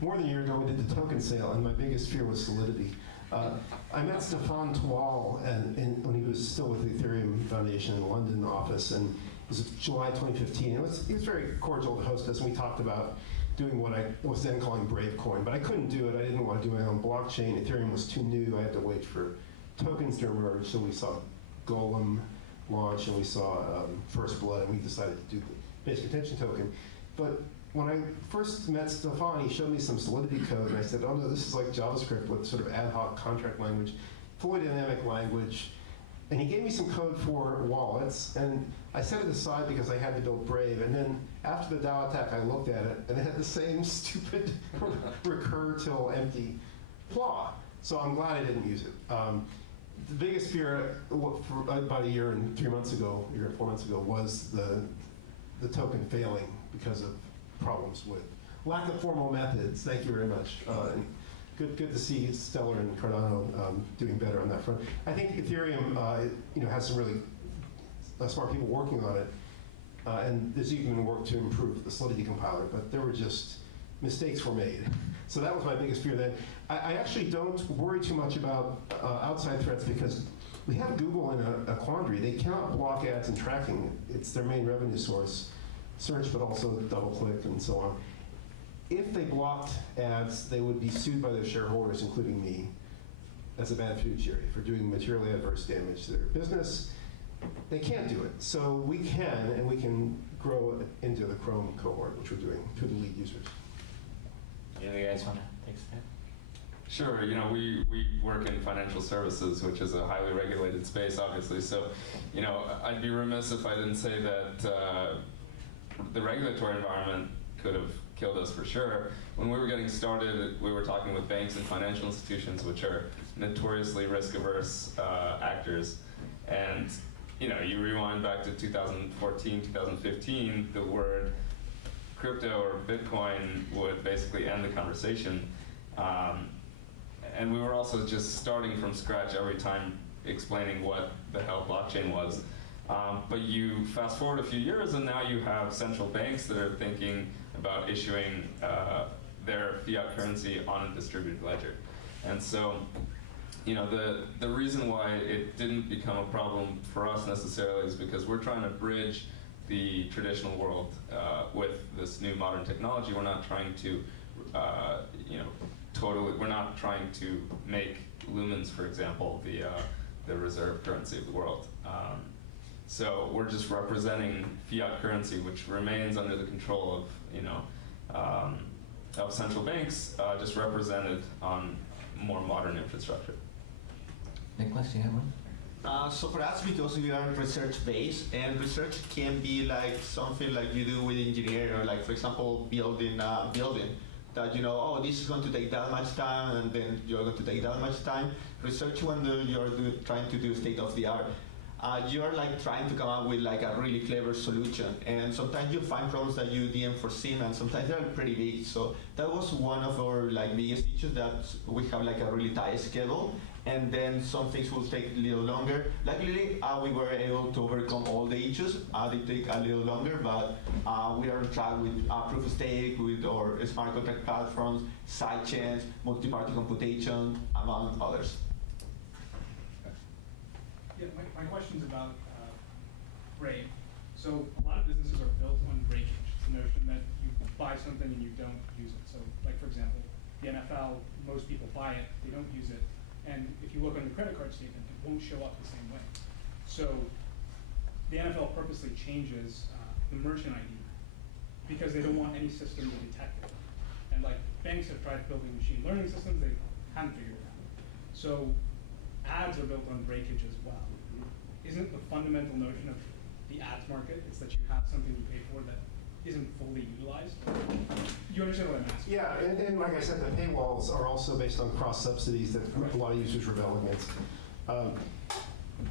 more than a year ago, we did the token sale, and my biggest fear was solidity. I met Stefan Twal when he was still with the Ethereum Foundation in the London office, and it was July 2015. He was very cordial to host us, and we talked about doing what I was then calling Bravecoin, but I couldn't do it. I didn't want to do my own blockchain. Ethereum was too new. I had to wait for tokens to emerge, so we saw Golem launch, and we saw First Blood, and we decided to do the basic attention token. But when I first met Stefan, he showed me some Solidity code, and I said, oh no, this is like JavaScript with sort of ad hoc contract language, fully dynamic language. And he gave me some code for wallets, and I set it aside because I had to build Brave. And then after the DAO attack, I looked at it, and it had the same stupid recur till empty flaw. So I'm glad I didn't use it. The biggest fear for about a year and 4 months ago, was the token failing because of problems with lack of formal methods. Thank you very much. Good to see Stellar and Cardano doing better on that front. I think Ethereum has some really smart people working on it, and there's even been work to improve the Solidity compiler, but there were just mistakes were made. So that was my biggest fear then. I actually don't worry too much about outside threats because we have Google in a quandary. They cannot block ads and tracking. It's their main revenue source, search, but also DoubleClick and so on. If they blocked ads, they would be sued by their shareholders, including me, as a bad fiduciary for doing materially adverse damage to their business. They can't do it. So we can, and we can grow into the Chrome cohort, which we're doing through the lead users. Do you guys want to take a step? Sure. We work in financial services, which is a highly regulated space, obviously. So, I'd be remiss if I didn't say that the regulatory environment could have killed us for sure. When we were getting started, we were talking with banks and financial institutions, which are notoriously risk-averse actors. And you rewind back to 2014, 2015, the word crypto or Bitcoin would basically end the conversation. And we were also just starting from scratch every time explaining what the hell blockchain was. But you fast forward a few years, and now you have central banks that are thinking about issuing their fiat currency on a distributed ledger. And so, the reason why it didn't become a problem for us necessarily is because we're trying to bridge the traditional world with this new modern technology. We're not trying to, we're not trying to make lumens, for example, the reserve currency of the world. So we're just representing fiat currency, which remains under the control of central banks, just represented on more modern infrastructure. Nicholas, you have one? So for us, because we are research-based, and research can be like something like you do with engineering, or like, for example, building a building, that this is going to take that much time, and then you're going to take that much time. Research, when you're trying to do state-of-the-art, you're like trying to come up with like a really clever solution, and sometimes you find problems that you didn't foresee, and sometimes they're pretty big. So that was one of our like biggest issues, that we have like a really tight schedule, and then some things will take a little longer. Luckily, we were able to overcome all the issues. They take a little longer, but we are on track with proof of stake, with our smart contract platforms, sidechains, multi-party computation, among others. Yeah, my question's about Brave. So a lot of businesses are built on breakage. It's the notion that you buy something and you don't use it. So like, for example, the NFL, most people buy it, they don't use it. And if you look on your credit card statement, it won't show up the same way. So the NFL purposely changes the merchant ID because they don't want any system to detect it. And like banks have tried building machine learning systems, they haven't figured it out. So ads are built on breakage as well. Isn't the fundamental notion of the ads market is that you have something you pay for that isn't fully utilized? You understand what I'm asking? Yeah, and like I said, the paywalls are also based on cross subsidies that a lot of users rebel against.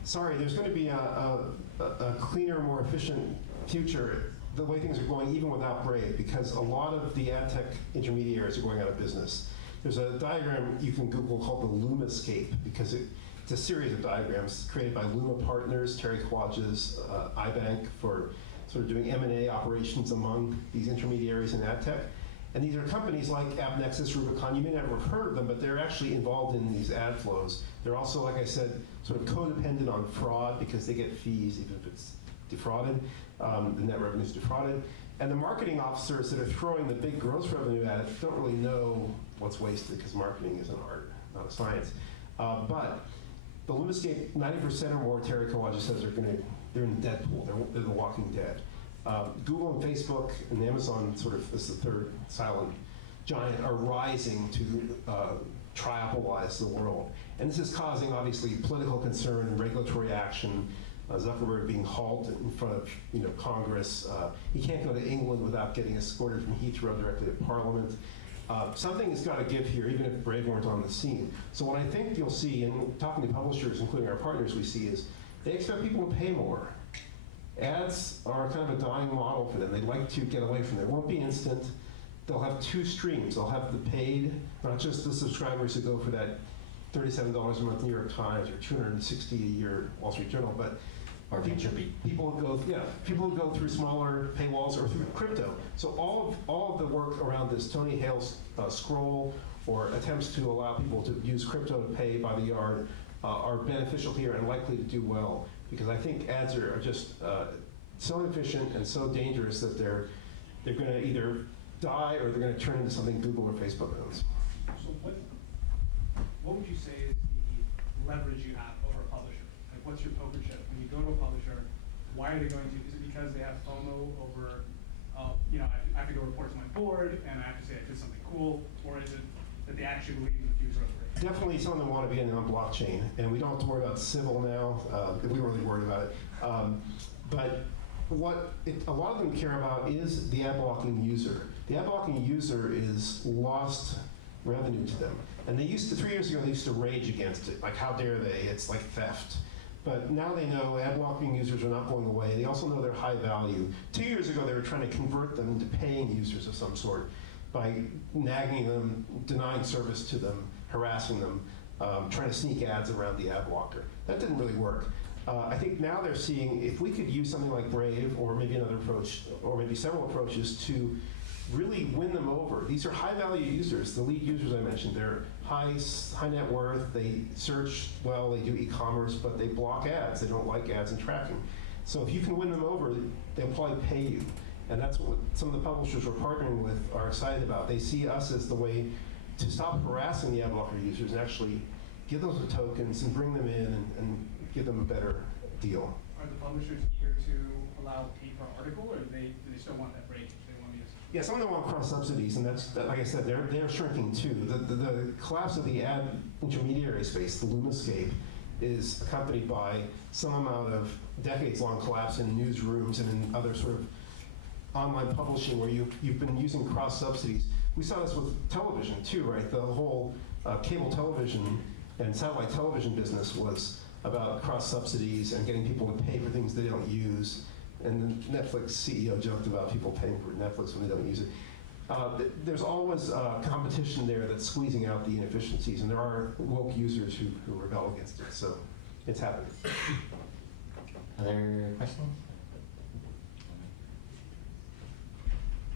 Sorry, there's going to be a cleaner, more efficient future the way things are going, even without Brave, because a lot of the ad tech intermediaries are going out of business. There's a diagram you can Google called the Lumascape, because it's a series of diagrams created by Luma Partners, Terry Quadge's iBank, for sort of doing M&A operations among these intermediaries in ad tech. And these are companies like AppNexus, Rubicon. You may never have heard of them, but they're actually involved in these ad flows. They're also, like I said, sort of codependent on fraud because they get fees even if it's defrauded. The net revenue is defrauded. And the marketing officers that are throwing the big gross revenue at it don't really know what's wasted because marketing is an art, not a science. But the Lumascape, 90% or more, Terry Kawaja says they're in Deadpool. They're the Walking Dead. Google and Facebook and Amazon, sort of as the third silent giant, are rising to triapalize the world. And this is causing, obviously, political concern and regulatory action. Zuckerberg being hauled in front of Congress. He can't go to England without getting escorted from Heathrow directly to Parliament. Something has got to give here, even if Brave weren't on the scene. So what I think you'll see, and talking to publishers, including our partners, we see is they expect people to pay more. Ads are kind of a dying model for them. They'd like to get away from it. It won't be instant. They'll have two streams. They'll have the paid, not just the subscribers who go for that $37 a month New York Times or $260 a year Wall Street Journal, but or VentureBeat. People who go through smaller paywalls or through crypto. So all of the work around this Tony Hale's scroll or attempts to allow people to use crypto to pay by the yard are beneficial here and likely to do well, because I think ads are just so inefficient and so dangerous that they're going to either die or they're going to turn into something Google or Facebook owns. So what would you say is the leverage you have over a publisher? Like, what's your poker chip? When you go to a publisher, why are they going to? Is it because they have FOMO over, I have to go report to my board and I have to say I did something cool, or is it that they actually believe in the future of it? Definitely some of them want to be in on blockchain, and we don't have to worry about civil now. We weren't really worried about it. But what a lot of them care about is the ad blocking user. The ad blocking user is lost revenue to them. And they used to, 3 years ago, they used to rage against it. Like, how dare they? It's like theft. But now they know ad blocking users are not going away. They also know they're high value. 2 years ago, they were trying to convert them into paying users of some sort by nagging them, denying service to them, harassing them, trying to sneak ads around the ad blocker. That didn't really work. I think now they're seeing if we could use something like Brave or maybe another approach or maybe several approaches to really win them over. These are high value users. The lead users I mentioned, they're high net worth, they search well, they do e-commerce, but they block ads. They don't like ads and tracking. So if you can win them over, they'll probably pay you. And that's what some of the publishers we're partnering with are excited about. They see us as the way to stop harassing the ad blocker users and actually give them the tokens and bring them in and give them a better deal. Are the publishers eager to allow pay per article, or do they still want that breakage? They want to use? Yeah, some of them want cross subsidies, and that's like I said, they're shrinking too. The collapse of the ad intermediary space, the Lumascape, is accompanied by some amount of decades-long collapse in newsrooms and in other sort of online publishing where you've been using cross subsidies. We saw this with television too, right? The whole cable television and satellite television business was about cross subsidies and getting people to pay for things they don't use. And the Netflix CEO joked about people paying for Netflix when they don't use it. There's always competition there that's squeezing out the inefficiencies, and there are woke users who rebel against it. So it's happening. Other questions?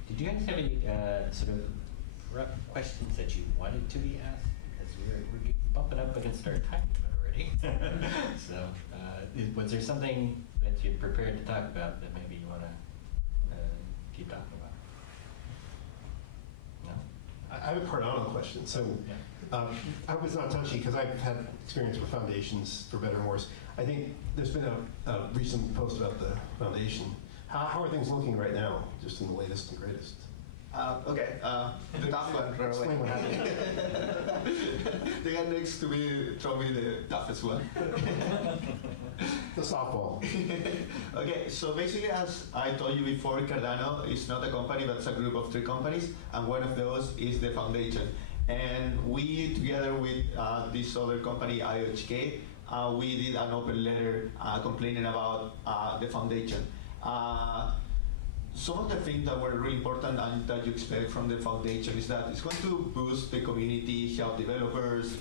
Did you guys have any sort of rough questions that you wanted to be asked? Because we're bumping up against our time limit already. So was there something that you'd prepared to talk about that maybe you want to keep talking about? No? I have a Cardano question. So I was not touchy because I've had experience with foundations for better or worse. I think there's been a recent post about the foundation. How are things looking right now, just in the latest and greatest? Okay, the tough one, right away. Explain what happened. The guy next to me throw me the toughest one. The softball. Okay, so basically, as I told you before, Cardano is not a company, but it's a group of 3 companies, and one of those is the foundation. And we, together with this other company, Eich, we did an open letter complaining about the foundation. Some of the things that were really important and that you expect from the foundation is that it's going to boost the community, help developers,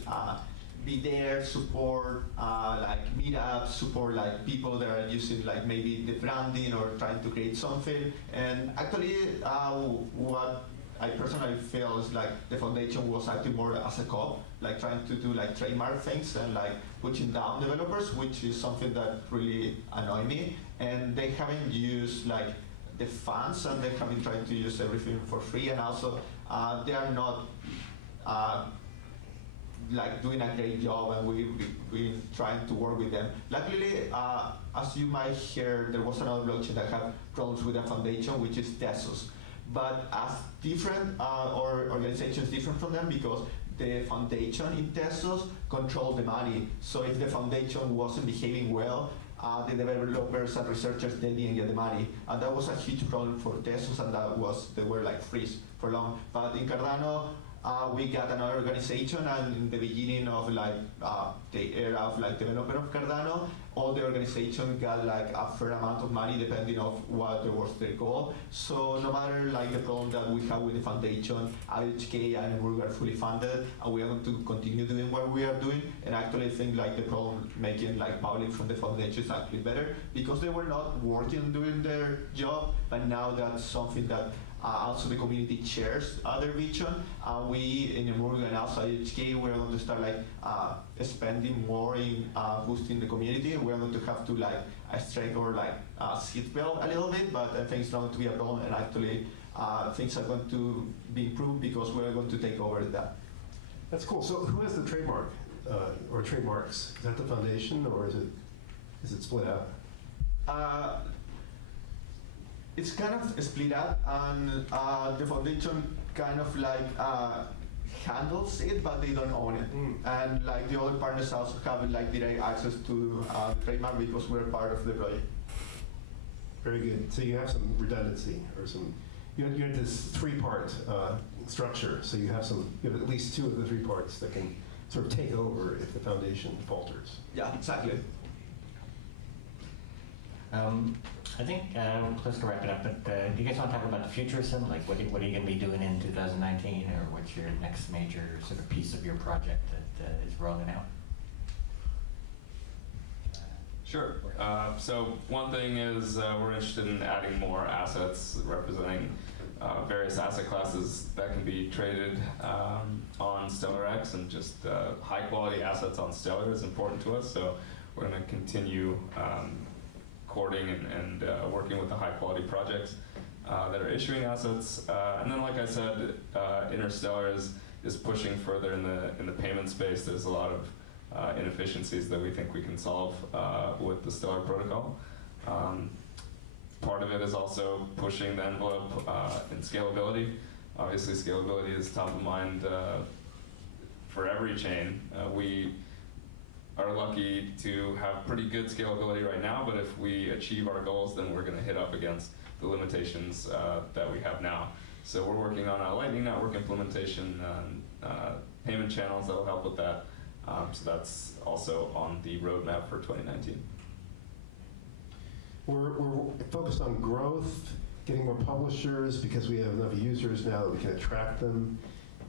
be there, support like meetups, support like people that are using like maybe the branding or trying to create something. And actually, what I personally feel is like the foundation was acting more as a cop, like trying to do like trademark things and like pushing down developers, which is something that really annoyed me. And they haven't used like the funds, and they have been trying to use everything for free, and also they are not like doing a great job, and we've been trying to work with them. Luckily, as you might hear, there was another blockchain that had problems with the foundation, which is Tesos. But as different or organizations different from them, because the foundation in Tesos controlled the money. So if the foundation wasn't behaving well, the developers and researchers, they didn't get the money. And that was a huge problem for Tesos, and they were like freeze for long. But in Cardano, we got another organization, and in the beginning of like the era of like developer of Cardano, all the organizations got like a fair amount of money depending on what was their goal. So no matter like the problem that we have with the foundation, IHK and we are fully funded, and we are going to continue doing what we are doing. And actually I think like the problem making like public from the foundation is actually better, because they were not working on doing their job, but now that's something that also the community shares their vision. We in Emurgo and also IHK, we're going to start like spending more in boosting the community. We're going to have to like strike or like seatbelt a little bit, but I think it's not going to be a problem, and actually things are going to be improved because we're going to take over that. That's cool. So who has the trademark or trademarks? Is that the foundation, or is it split out? It's kind of split up, and the foundation kind of like handles it, but they don't own it. And like the other partners also have like direct access to the trademark because we're part of the project. Very good. So you have some redundancy, or some. You have this 3-part structure. So you have at least 2 of the 3 parts that can sort of take over if the foundation falters. Yeah, exactly. I think we're close to wrapping up, but do you guys want to talk about the future of some? Like, what are you going to be doing in 2019, or what's your next major sort of piece of your project that is rolling out? Sure. So one thing is we're interested in adding more assets representing various asset classes that can be traded on StellarX, and just high quality assets on Stellar is important to us. So we're going to continue courting and working with the high quality projects that are issuing assets. And then, like I said, Interstellar is pushing further in the payment space. There's a lot of inefficiencies that we think we can solve with the Stellar protocol. Part of it is also pushing the envelope in scalability. Obviously, scalability is top of mind for every chain. We are lucky to have pretty good scalability right now, but if we achieve our goals, then we're going to hit up against the limitations that we have now. So we're working on a Lightning Network implementation, payment channels that will help with that. So that's also on the roadmap for 2019. We're focused on growth, getting more publishers because we have enough users now that we can attract them.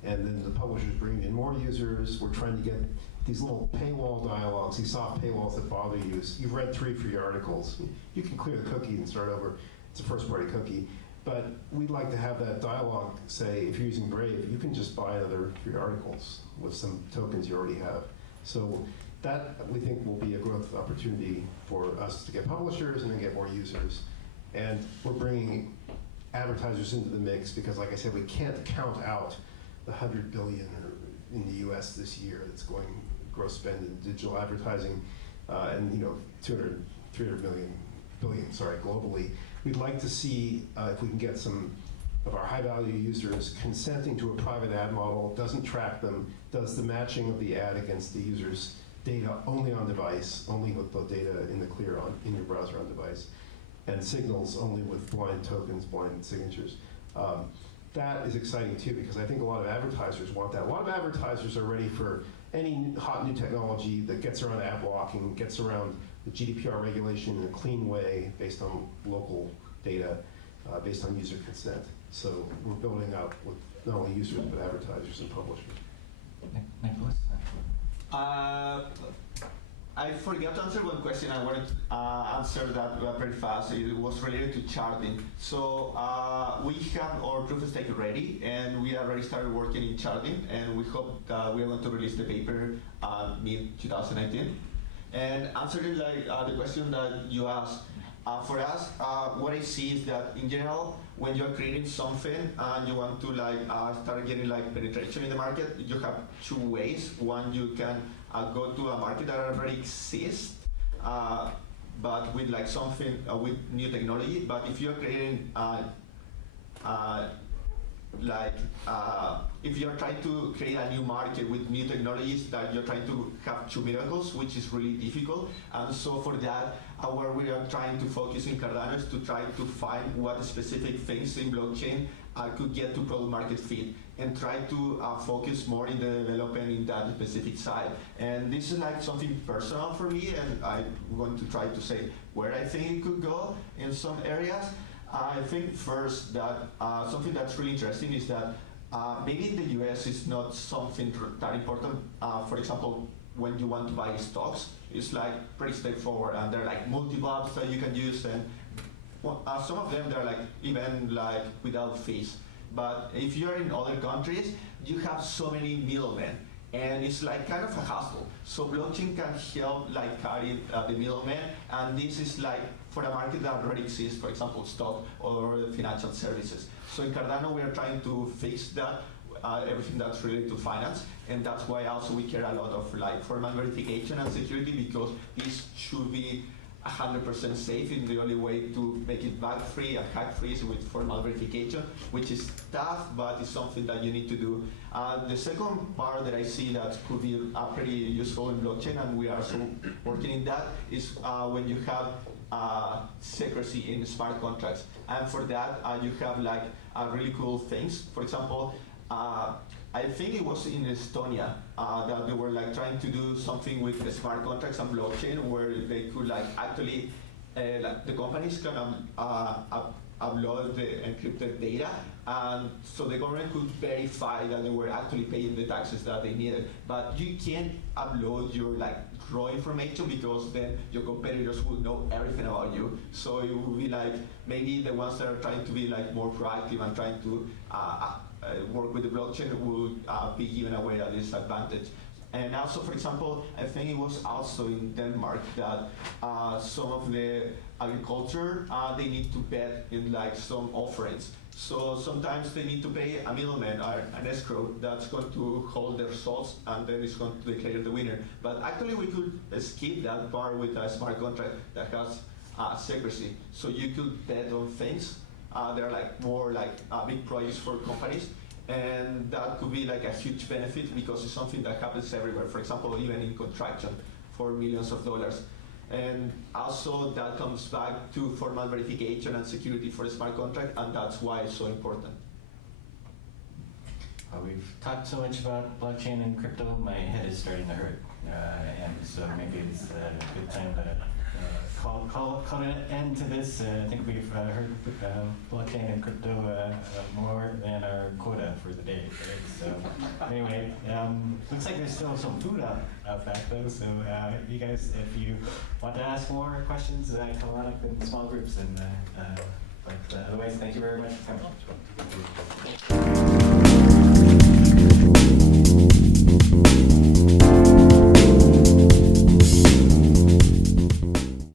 And then the publishers bring in more users. We're trying to get these little paywall dialogues, these soft paywalls that bother you. You've read 3 for your articles. You can clear the cookie and start over. It's a first-party cookie. But we'd like to have that dialogue say, if you're using Brave, you can just buy another 3 articles with some tokens you already have. So that, we think, will be a growth opportunity for us to get publishers and then get more users. And we're bringing advertisers into the mix because, like I said, we can't count out the $100 billion in the U.S. this year that's going gross spend in digital advertising, and 200, 300 billion, globally. We'd like to see if we can get some of our high-value users consenting to a private ad model, doesn't track them, does the matching of the ad against the user's data only on device, only with the data in the clear in your browser on device, and signals only with blind tokens, blind signatures. That is exciting too, because I think a lot of advertisers want that. A lot of advertisers are ready for any hot new technology that gets around ad blocking, gets around the GDPR regulation in a clean way based on local data, based on user consent. So we're building out with not only users, but advertisers and publishers. Nicholas? I forgot to answer one question. I wanted to answer that very fast. It was related to charting. So we have our proof of stake ready, and we already started working in charting, and we hope that we are going to release the paper mid-2019. And answering the question that you asked, for us, what I see is that in general, when you're creating something and you want to start getting penetration in the market, you have 2 ways. One, you can go to a market that already exists, but with something with new technology. But if you're creating if you're trying to create a new market with new technologies, that you're trying to have 2 miracles, which is really difficult. And so for that, where we are trying to focus in Cardano is to try to find what specific things in blockchain could get to product market fit, and try to focus more in the development in that specific side. And this is something personal for me, and I'm going to try to say where I think it could go in some areas. I think first that something that's really interesting is that maybe in the US it's not something that important. For example, when you want to buy stocks, it's pretty straightforward, and there are multiple apps that you can use, and some of them they're even without fees. But if you're in other countries, you have so many middlemen, and it's kind of a hassle. So blockchain can help carry the middleman, and this is for a market that already exists, for example, stock or financial services. So in Cardano, we are trying to fix that, everything that's related to finance, and that's why also we care a lot of formal verification and security, because this should be 100% safe, and the only way to make it bug-free and hack-free is with formal verification, which is tough, but it's something that you need to do. The second part that I see that could be pretty useful in blockchain, and we are also working in that, is when you have secrecy in smart contracts. And for that, you have really cool things. For example, I think it was in Estonia that they were trying to do something with the smart contracts and blockchain, where they could actually the companies can upload the encrypted data, and so the government could verify that they were actually paying the taxes that they needed. But you can't upload your raw information, because then your competitors will know everything about you. So it will be maybe the ones that are trying to be more proactive and trying to work with the blockchain will be given away at this advantage. And also, for example, I think it was also in Denmark that some of the agriculture, they need to bet in some offerings. So sometimes they need to pay a middleman or an escrow that's going to hold the results, and then it's going to declare the winner. But actually we could skip that part with a smart contract that has secrecy. So you could bet on things. They're more big projects for companies, and that could be a huge benefit, because it's something that happens everywhere. For example, even in construction for millions of dollars. And also that comes back to formal verification and security for a smart contract, and that's why it's so important. we've talked so much about blockchain and crypto, my head is starting to hurt. And so maybe it's a good time to call an end to this. I think we've heard blockchain and crypto more than our quota for the day. Right? So anyway, looks like there's still some food out back though. So you guys, if you want to ask more questions, come on up in small groups. And but otherwise, thank you very much for coming.